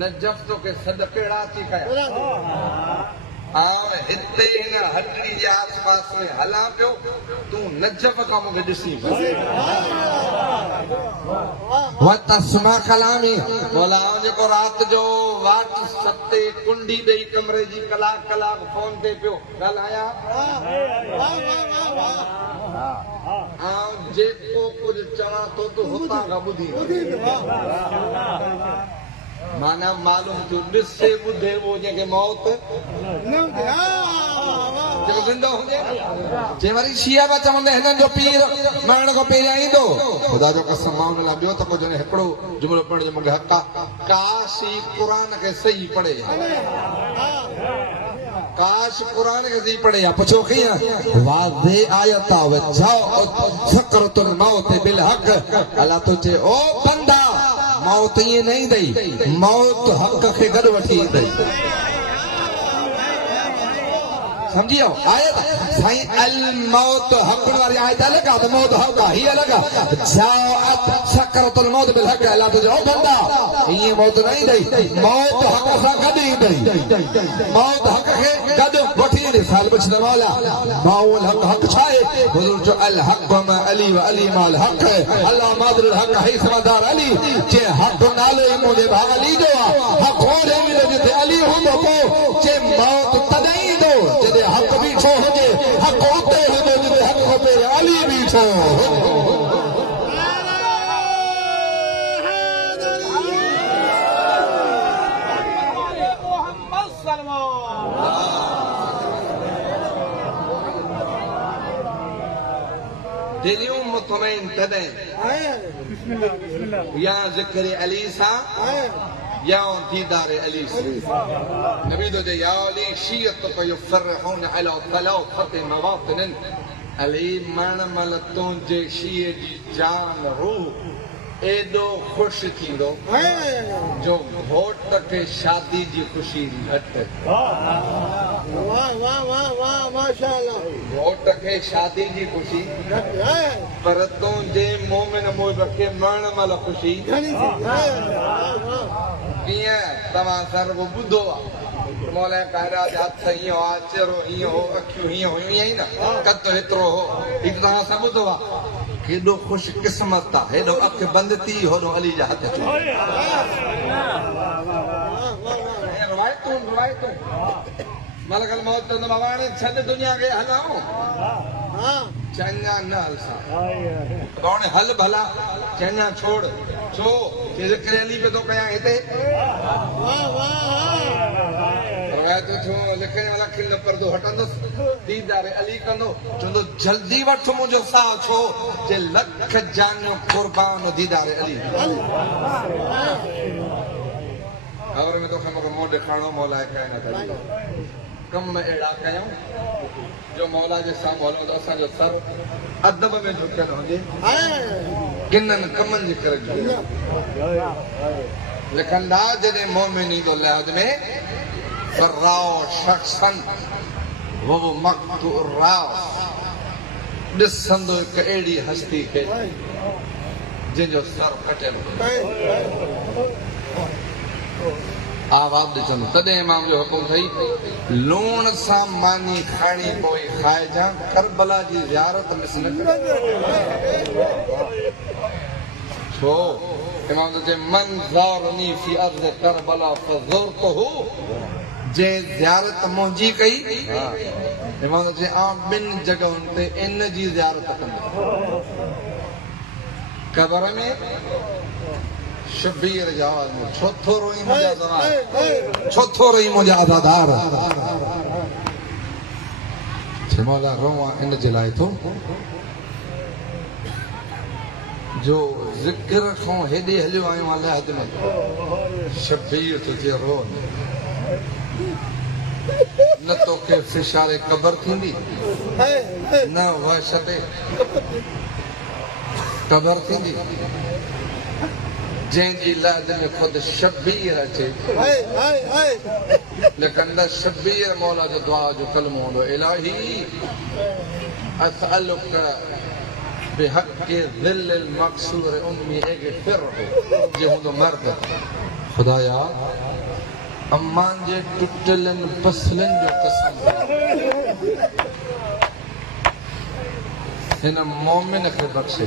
नजफ तो के सदकेड़ा थी कया हिते हिन हटड़ी जे आसपास में हलां पियो तूं नजफ खां मूंखे ॾिसी व तस्मा कलामी मौला जेको राति जो वाट सते कुंडी ॾेई कमरे जी कलाक फोन ते पियो ॻाल्हायां जेको कुछ चवां तो हुतां खां ॿुधी माना मालूम थियो ॾिसे ॿुधे वो जंहिंखे मौत जेको ज़िंदो हुजे जे वरी शिया बि चवंदे हिननि जो पीर मरण खां पहिरियां ईंदो ख़ुदा जो कसम मां हुन लाइ ॿियो त कुझु हिकिड़ो जुमिलो पढ़ण जो मूंखे हक़ आहे काश ई क़ुर खे सही पढ़े काश कुरान के सही पढ़े या पुछो कीअं वाज़े आयत जाओ सकरतुल मौत बिल हक अल्लाह तो चे ओ बंदा मौत ये नहीं दई मौत हक के गड वठी दई समझियो आयत साईं अल मौत हक वाली आयत अलग है मौत हक ही अलग है जाओ सकरतुल मौत बिल हक अल्लाह तो ओ बंदा ये मौत नहीं दई मौत हक से गड ही दई मौत हक के गड वठी दे साल बच मौला माउल हक हक छाए हुजूर जो अल हक मा अली व अली माल हक अल्लाह मादर हक है समझदार अली जे हक नाले मुझे भाग अली जो हक हो रे जे अली हुंदो को जे मौत तदई दो जे हक भी छो हुजे हक उते हुजे जे हक पे अली भी छो दिलियूं मुतमइन तॾहिं या ज़िक्र अली सां या दीदार अली सां नबी तो या अली शियत युफरहुन अला थलाथत मवातिन अली मरण महिल तुंहिंजे शीअ जी जान रूह एॾो ख़ुशि थींदो जो घोट खे शादी जी ख़ुशी घटि घोट खे शादी जी ख़ुशी पर तुंहिंजे मोमिन मुहिब खे मरण महिल ख़ुशी कीअं तव्हां सर्व ॿुधो आहे मौला कायरा जा हथ हीअं हो चेहरो हीअं हो अखियूं हीअं हुयूं ईअं ई न कद हेतिरो हो हिकु तव्हां सां ॿुधो आहे केॾो ख़ुशि क़िस्मत आहे हेॾो अखि बंदि थी होॾो अली जा हथ रवायतूं मलकल मौत चवंदो बाबा हाणे छॾ दुनिया खे हलाऊं चङा न हलसां हाणे हल भला चङा छोड़ छो ज़िक्र अली पे थो कयां हिते लिखण वाला खिल परदो हटंदुसि दीदार अली कंदो चवंदो जल्दी वठ मुंहिंजो साह छो जे लख जानियूं क़ुर्बान दीदार अली ख़बर में तोखे मूंखे मुंहुं ॾेखारिणो मौला काइनात कम अहिड़ा कयूं जो मौला जे साम्हूं हलूं त असांजो सर अदब में झुकियल हुजे किननि कमनि जे करे लिखंदा जॾहिं मोमिन ईंदो लहद में फर्राओ शख्सन वो मक़तूअ रास ॾिसंदो हिकु अहिड़ी हस्ती खे जंहिंजो सर कटियल आवाज़ ॾिसंदो तॾहिं इमाम जो हुकुम अथई लूण सां मानी खाणी पोइ खाइजां करबला जी ज़ियारत मिस न कर छो इमाम ते मन ज़ारनी फी अर्ज़ करबला फज़ुरतहु जे ज़ियारत मुंहिंजी कई इमाम ते आम ॿिन जॻहुनि ते इन जी ज़ियारत कंदो कबर में शबीर जा छोथो रोई मुंहिंजा ज़वार छोथो रोई मुंहिंजा आज़ादार मौला रोआ इन जे लाइ थो जो ज़िक्र खां हेॾे हलियो आहियूं अलाह में शबीर तुंहिंजे रो न तोखे फिशारे क़बर थींदी न वहशत क़बर थींदी जंहिंजी लाद में ख़ुदि शबीर अचे लेकिन न शबीर मौला जो दुआ जो कलमो हूंदो इलाही असअलुक बिहक़्क़ि ज़िल्लिल मक़सूर उम्मी इग़फ़िरहु जे हूंदो मर्द खुदाया अम्मान जे टुटलनि पसलनि जो कसम हिन मोमिन खे बख़्शे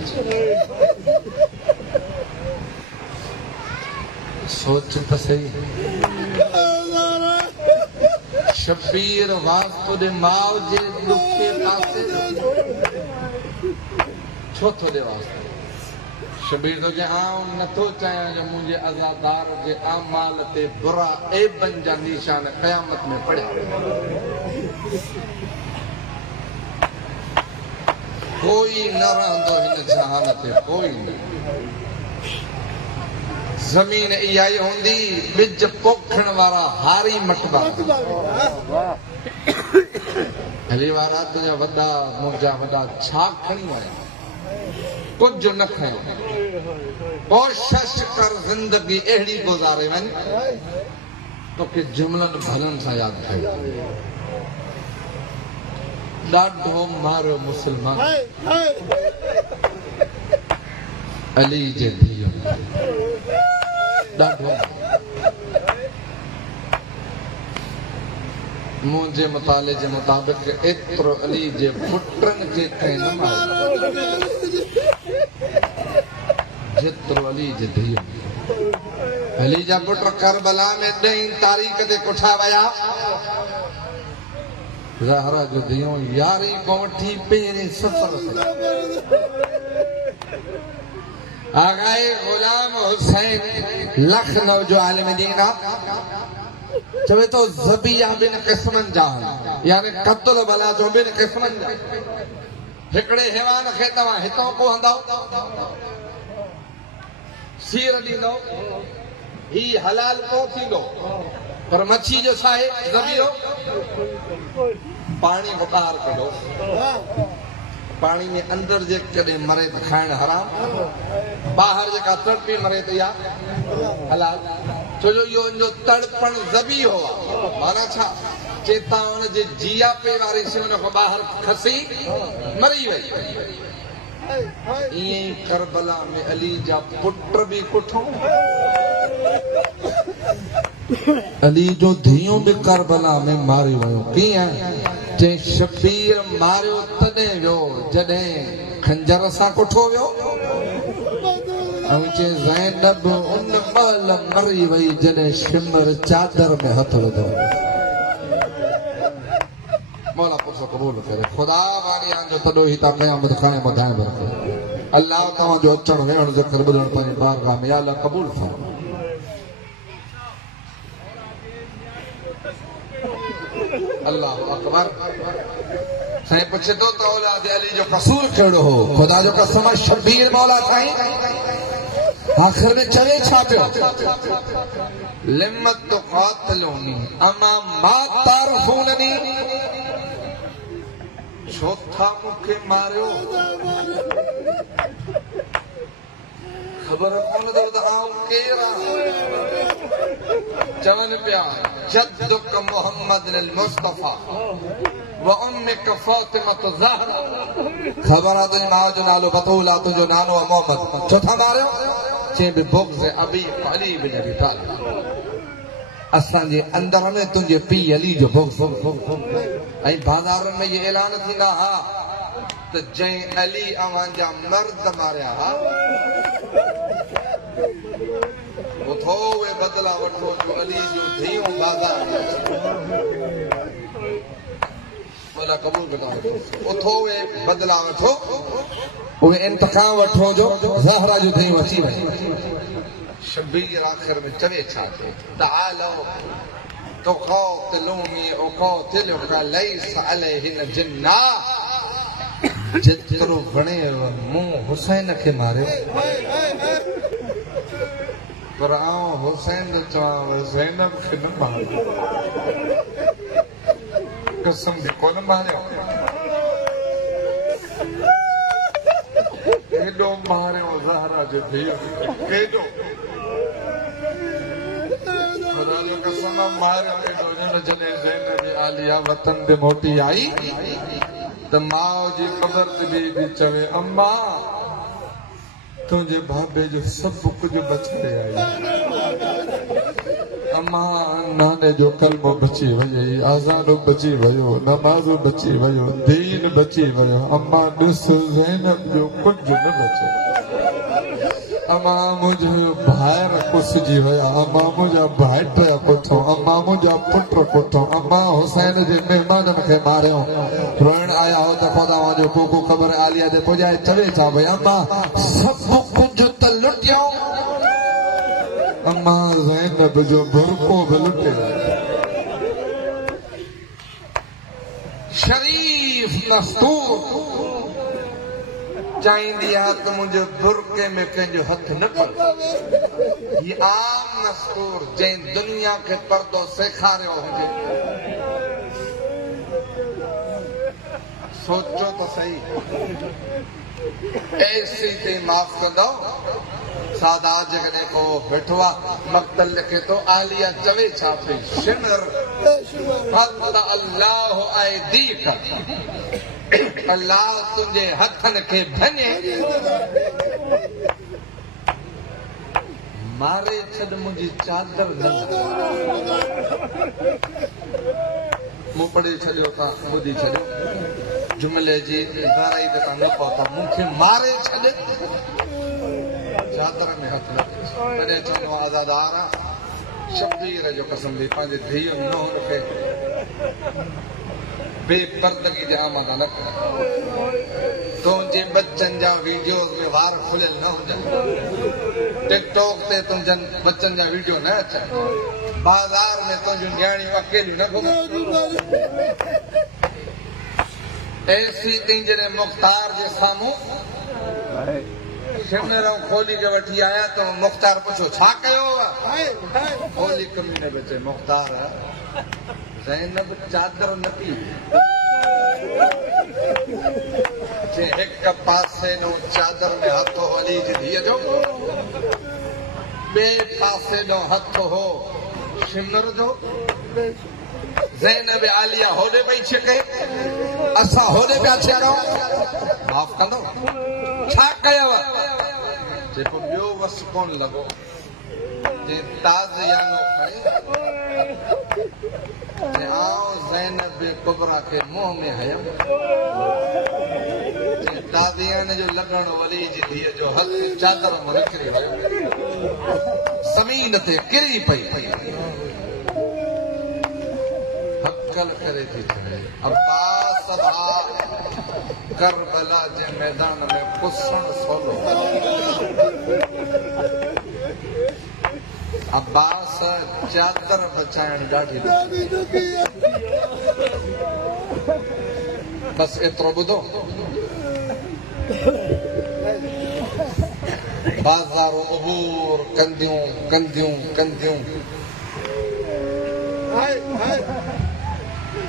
सोच त सही शबीर वास्तो दे माउ जे दुखे पासे छो थो दे वास्तो शबीर तो जे आऊं नथो चाहियां जो मुंहिंजे अज़ादार जे अमाल ते बुरा ऐबन जा निशान क़यामत में पड़िया कोई न रहंदो हिन जहान ते कोई न ज़मीन इहा ई हूंदी ॿिज पोखण वारा हारी मटबा हली वारा तुंहिंजा वॾा मुंहिंजा वॾा छा खणी आया कुझु न खयो कोशिश कर ज़िंदगी अहिड़ी गुज़ारे वञ तोखे जुमलनि भलनि सां यादि कयो ॾाढो मारियो मुस्लमान अली जे धीअ ॾाढो मुंहिंजे मुताले जे मुताबिक़ एतिरो अली जे पुटनि खे कंहिं न मारियो जेतिरो अली जे धीअ अली जा पुट करबला में 10 तारीख़ ते कुठा विया ज़हरा जो धीअ 11 को वठी पहिरें सफ़र आगाए गुलाम हुसैन लखनऊ जो आलिम दीन चवे तो ज़बिया बिन क़िस्मनि जा यानी क़त्ल भला जो बिन क़िस्मनि जा हिकिड़े हैवान खे तव्हां हितां पोहंदव सीर ॾींदव ही हलाल को थींदो पर मच्छी जो छा आहे ज़बियो पाणी ॿाहिरि कढो पानी में अंदर जे कॾहिं मरे त खाइण हराम ॿाहिरि जेका तड़पी मरे त इहा हलाल छो जो इहो इनजो तड़पण ज़बी हो माना छा चेता हुन जे जिया पे वारी शइ हुन खां ॿाहिरि खसी मरी वई ईअं ई करबला में अली जा पुट बि कुठो अली जो धीअ बि करबला में मारी वियो कीअं जे शबीर मारियो तॾहिं वियो जॾहिं खंजर सां कुठो वियो ऐं जे ज़ैनब उन महिल मरी वई जॾहिं शिमर चादर में हथ विधो मौला पुछो क़बूल करे खुदा वारी आंजो तॾो ई ता क़यामत क़ाइम ॿुधाइण रखे अल्लाह तव्हांजो अचणु वेहणु ज़िक्र ॿुधणु पंहिंजी बारगाह में या अल्लाह क़बूल फरमा अल्लाह अकबर साईं पुछे तो औलाद अली जो कसूर कहिड़ो हो खुदा जो कसम शबीर मौला साईं आखिर में चवे छा पियो लिमत तो क़ातिलूनी अमा मा तारफूननी छो था मूंखे मारियो ख़बर कोन अथव त आऊं केरु आहियां चवनि पिया जद्दुक मुहम्मद मुस्तफ़ा व उम्मुक फातिमत ज़हरा ख़बर आहे तुंहिंजी माउ जो नालो बतूल आहे तुंहिंजो नालो आहे मोहम्मद छो था मारियो चई बि बुग़्ज़ अबी अली बिन अबी तालिब असांजे अंदर में तुंहिंजे पीउ अली जो बुग़्ज़ ऐं बाज़ारनि में इहे ऐलान थींदा हा त जंहिं अली अव्हां जा मर्द मारिया हा उथो वे बदला वठो जो अली जो धीओ बाज़ार बोला कबूल करो उथो वे बदला वठो वे इंतकाम वठो जो ज़हरा जो धीओ अची वई शबीर आखिर में चवे छा तालो तो قاتلوني اقاتلك ليس عليهن جناح जेतिरो वणे मूं हुसैन खे मारियो पर आऊं हुसैन जो चवां ज़ैनब खे न मारियो कसम दी कोन मारियो केॾो मारियो ज़हरा जो धीउ केॾो खुदा जो कसम मारियो केॾो जॾहिं ज़ैनब आलिया वतन ते मोटी आई त माउ जी ख़बर ते बि चवे अम्मा तुंहिंजे भाभे जो सभु कुझु बचे आई अम्मा नाने जो कलमो बची वई आज़ानो बची वियो नमाज़ बची वियो दीन बची वियो अम्मा ॾिस ज़ैनब जो कुझु न बचे अम्मा मुंहिंजा भाइर कुसिजी विया अम्मा मुंहिंजा भाइट पुठो अम्मा मुंहिंजा पुट पुठो अम्मा हुसैन जे महिमाननि खे मारियो रोइण आया हो त ख़ुदा जो कोको ख़बर आलिया ते पुॼाए चवे छा भई अम्मा सभु कुझु त लुटियो अम्मा ज़ैनब जो बुरको बि लुटे शरीफ नस्तूर चाहींदी आहे त मुंहिंजे बुरके में कंहिंजो हथ न पए ही आम नस्तूर जंहिं दुनिया खे पर्दो सेखारियो हुजे सोचो त सही ऐसी ते माफ़ कंदो सादात जेकॾहिं को वेठो आहे मक़तल लिखे थो आलिया चवे छा पई शिमर अल्लाह ऐदीक अल्लाह तुंहिंजे हथनि खे भञे मारे छॾ मुंहिंजी चादर न मूं पढ़ी छॾियो था ॿुधी छॾियो जुमिले जी गहराई ते तव्हां न पहुता मूंखे मारे छॾ चादर में हथ न तॾहिं चवंदो आज़ादार शबीर जो कसम ॾेई पंहिंजे धीउ नुंहुं खे बेपर्दगी जा आमादा न कर तुंहिंजे बच्चनि जा वीडियोस में वार खुलियल न हुजनि टिकटॉक ते तुंहिंजनि बच्चनि जा वीडियो न अचनि बाज़ार में तुंहिंजूं न्याणियूं अकेलियूं न घुमनि ऐसी तई जॾहिं मुख़्तार जे साम्हूं शिमर खोली के वठी आया तो मुख़्तार पुछो छा कयो खोली कमीने में चए मुख़्तार ज़ैनब चादर न पी जे हिक पासे नो चादर में हथ हो अली जी धीअ जो ॿिए पासे नो हथ हो शिमर जो ज़ैनब आलिया होॾे पई छिके असां होॾे पिया छिकूं माफ़ कंदो छा कयव जेको ॿियो वस कोन लॻो जे ताज़ियानो खणी आउं ज़ैनब कुबरा खे मुंहं में हयम जे ताज़ियाने जो लॻण वली जी धीअ जो हथ चादर मां निकिरी वियो ज़मीन ते किरी पई हकल करे थी चवे अब्बास भाउ करबला जे मैदान में पुसण सोलो अब्बास चादर बचाइण ॾाढी बस एतिरो ॿुधो बाज़ारो अबूर कंदियूं कंदियूं कंदियूं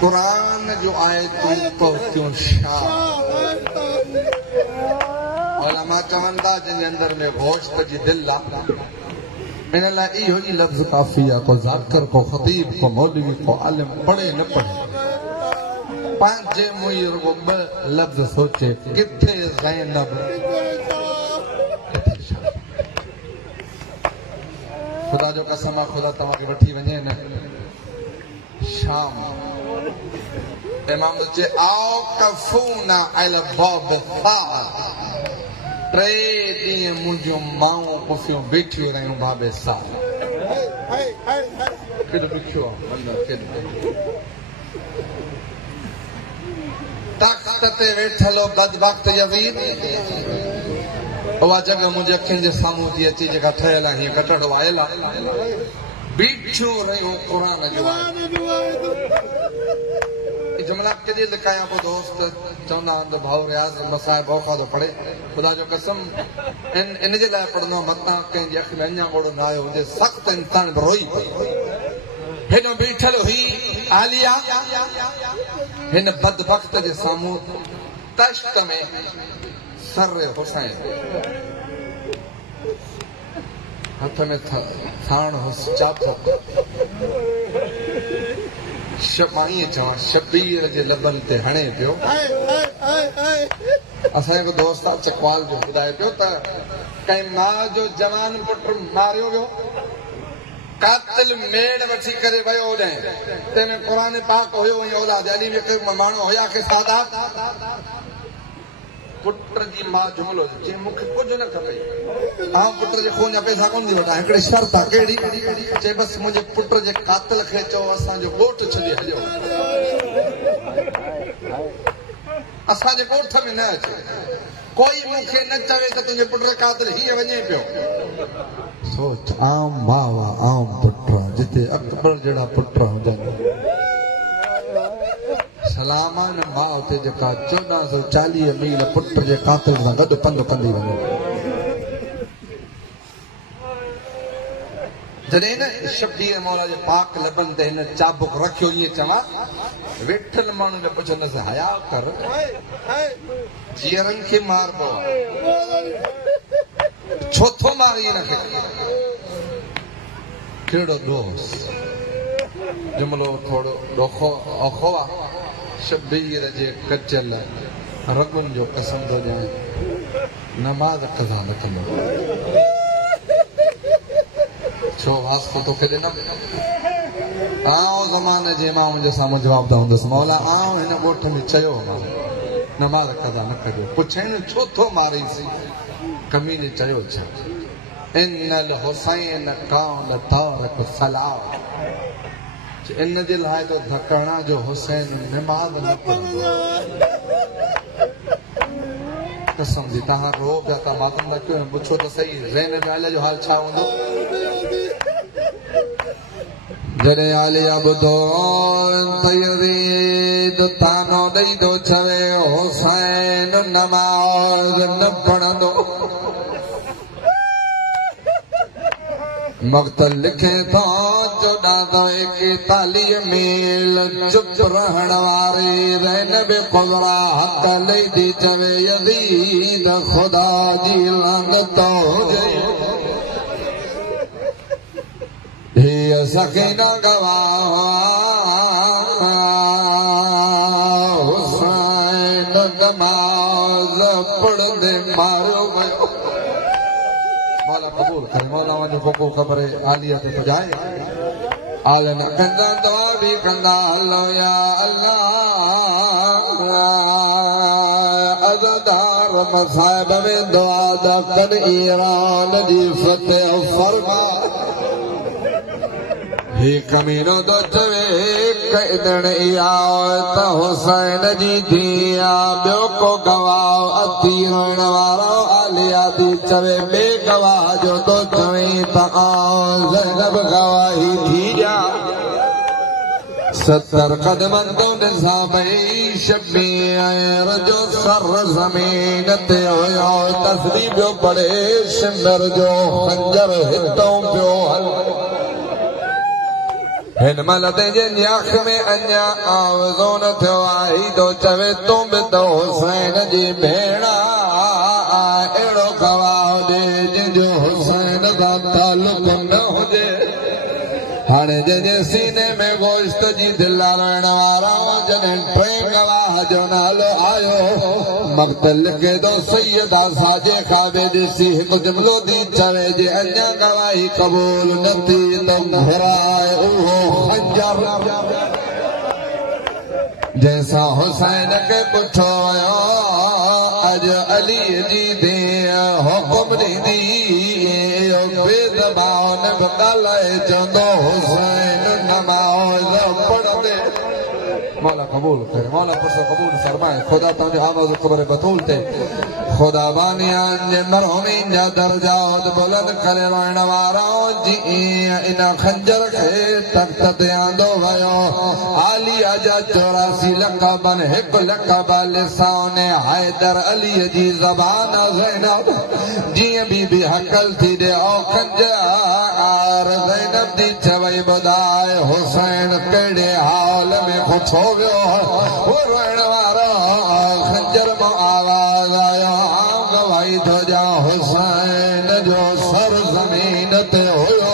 कुरान जो आयतूं पहुतियूं शाह उलमा चवनि था जिन अंदर में गोश्त जी दिल आहे इन लाइ इहो ई लफ़्ज़ काफ़ी आहे को ज़ाकिर को ख़तीब को मौलवी को आलिम पढ़े न पढ़े पंहिंजे मुंहुं रुगो ॿ लफ़्ज़ सोचे किथे ज़ैनब ख़ुदा जो कसम आहे ख़ुदा तव्हांखे वठी वञे न शाम इमाम चए आओ कफूना अल बाब टे ॾींहं मुंहिंजूं माऊं पुफियूं बीठियूं रहियूं बाबे सां केॾो ॾुखियो आहे तख़्त ते वेठल बदबख़्त यज़ीद उहा जॻह मुंहिंजे अखियुनि जे साम्हूं थी अचे जेका ठहियल आहे हीअं कटड़ आयल आहे बीठियूं रहियूं क़ुर जो जुमला केॾे लिकायां पोइ दोस्त चवंदा आहिनि त भाउ रियाज़ मसाइब औखा थो पढ़े ख़ुदा जो कसम इन जे लाइ पढ़ंदो मतां कंहिंजी अखि में अञा ओड़ो न आयो हुजे सख़्तु इंसान बि रोई पई हेॾो बीठल हुई आलिया हिन बदबख़्त जे साम्हूं तश्त में सर हुसैन हथ में थाण हुस चाथो शपाईअ चवां शबीर जे लबनि ते हणे पियो असांजो दोस्त आहे चकवाल जो ॿुधाए पियो त कंहिं माउ जो जवान पुटु मारियो वियो कातिल मेड़ वठी करे वियो होॾे तंहिंमें क़ुर पाक हुयो ऐं औलाद अली में माण्हू हुया के सादा पुट जी मां जुमिलो चई मूंखे कुझु न खपे पुट जे खून जा पैसा कोन थी वठां हिकिड़ी शर्त आहे कहिड़ी चई बसि मुंहिंजे पुट जे कातिल खे चओ असांजो ॻोठ छॾे हलियो असांजे ॻोठ में न अचे कोई मूंखे न चवे त तुंहिंजे पुट जो कातिल हीअं वञे पियो सोच आम माउ आहे आम पुट आहे जिते अकबर जहिड़ा पुट हुजनि सलामान माउ ते जेका 1440 मील पुट जे कातिल सां गॾु पंधु कंदी वञे जॾहिं न शबीर मौला जे पाक लबनि ते हिन चाबुक रखियो ईअं चवां वेठल माण्हू ने पुछंदसि हया कर जीअरनि खे मारबो छो थो मारी हिनखे कहिड़ो दोस्त जुमिलो थोरो ॾोखो औखो आहे शबीर जे कचल रगुनि जो कसम थो ॾियां नमाज़ कज़ा न कंदो छो वास्तो तोखे ॾिनम आउं ज़माने जे माण्हुनि जे साम्हूं जवाब ॾींदो हूंदुसि मौला आउं हिन ॻोठ में चयो नमाज़ कज़ा न कजो पुछनि छो थो मारीसीं कमीने चयो छा इन्नल हुसैन कान तारक सलाह इन जे लाइ तो धकणा जो हुसैन नमाज़ न पढ़ंदो कसम जी तव्हां रो पिया था मातम न कयो पुछो त सही ज़ैनब आलिया जो हाल छा हूंदो जॾहिं आलिया ॿुधो यज़ीद तानो ॾेई थो चवे हुसैन नमाज़ न पढ़ंदो मक़तल लिखे थो 1441 मील चुप रहण वारी ज़ैनब कुबरा हक़ ॾेई थी चवे यज़ीद ख़ुदा जी लानत हुजे हीअ सकीना गवाह हुसैन नमाज़ पढ़ंदे मारियो वियो मौला कबूल करे मौला वञो को ख़बर आलिया ते पुॼाए आल न कंदा दुआ बि कंदा हलो या अल्लाह अज़दार मसाइब में दुआ दा कन ईरान जी फतेह फरमा ही कमीनो तो चवे कदण इहा त हुसैन जी धीआ ॿियो को गवाह अथी हण वारो आलिया थी चवे ॿिए गवाह जो तो चवे त ज़ैनब गवाही थी जा 70 कदमनि तो ॾिसां पई शबीर जो सर ज़मीन ते हुयो तस्बीह पियो पढ़े शिमर जो खंजर हितों पियो हल हिन महिल तुंहिंजे अख में अञा आवाज़ो न थियो आहे तो चवे तूं बि त हुसैन जी भेण अहिड़ो गवाह हुजे जंहिंजो हुसैन सां तालुक न हुजे हाणे जंहिंजे सीने में गोश्त जी दिला रहण वारा जॾहिं टे गवाह जो नालो आयो मक़तल लिखे थो सैयदा साजे खाबे ॾिसी हिकु जुमिलो थी चवे जे अञा गवाही क़बूल न थी त घुराए उहो खंजर जंहिंसां हुसैन खे पुछो वियो अॼु अली जी धीअ हुकुम दी बेदबान बकाले चंदो हुसैन नमाज पढ़ दे मौला कबूल करे मौला परसो कबूल फरमाए खुदा तुझे आवाज कब्र बतूल ते खुदा बानियान जे मरहुमीन जा दर्जात बुलंद करे वण वारा जी इन खंजर के तख्त ते आंदो वयो आलिया जा 84 लक़बन हिक लक़ब लिसान हैदर अली जी ज़बान ज़ैनब जी बीबी हकल थी दे ओ खंजर ज़ैनब दी छवई बुधाए हुसैन केड़े हाल में खुश हो गयो वो रोण वारा खंजर में आवाज आया गवाही तो जा हुसैन जो सर जमीन ते होयो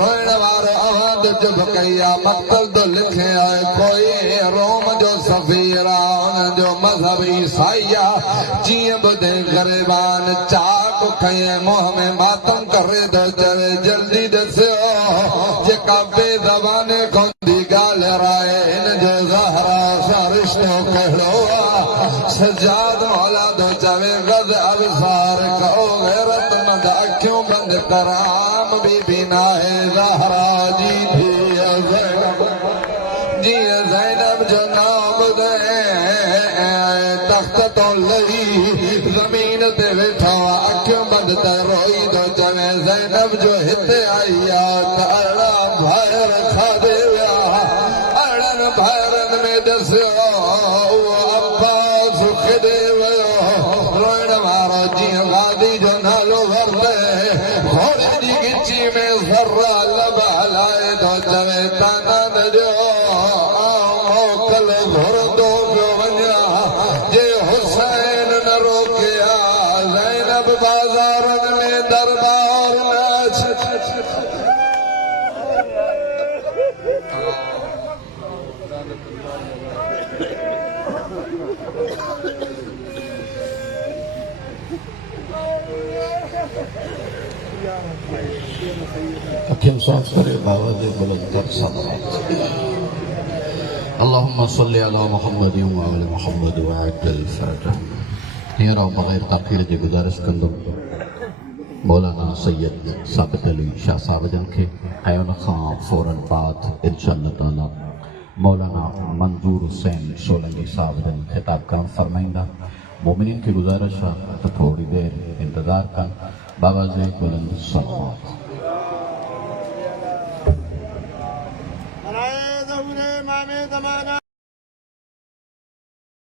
रोण वारो आवाज जब कया मक्तल तो लिखे आए कोई रोम जो सफीरा उन जो मजहब ईसाइया जीअं बुधे गरीबान चाक खये मुंह में मातम करे दो चवे जल्दी दस्यो जेका बेज़बाने कोंदी गाल राए इन जो ज़हरा सरिश्तो कहड़ो सजाद मौला दो चवे गज अबसार कहो गैरत मंद अखियों बंद कराम बीबी नाहे ज़हरा जी थी जी ज़ैनब जो नाम दे तख्त तो लही जमीन ते वेठा अखियों बंद ते रोई दो चवे ज़ैनब जो हिते आई आ त अड़ा भायर खा दे अड़न भायरन में दस्यो अब्बास खे वयो रोइण वारो जीअं गादी जो नालो वरते घोड़े जी गिची में ज़र्रा लब हलाए दो चवे ताना जो मोकल घुरंदो पियो वञा जे हुसैन न रोकिया ज़ैनब बाज़ारन में दरबार न अखिल साफ करे बाबा दे बुलंद सलात अल्लाहुम्मा सल्ली अला मुहम्मद व आले मुहम्मद व अज्जल फरजा हियरा बगैर ताखीर जे गुजारिश कंदो मौलाना सैयद साबित अली शाह साहब जन खे ऐं उन खां फौरन बाद इंशाअल्लाह ताला मौलाना मंजूर हुसैन सोलंकी साहब जन खिताब करण फरमाइंदा मोमिनीन की गुजारिश है तो थोड़ी देर इंतजार कर बाबा जे बुलंद सलावत नाराए ज़हूर इमाम ज़माना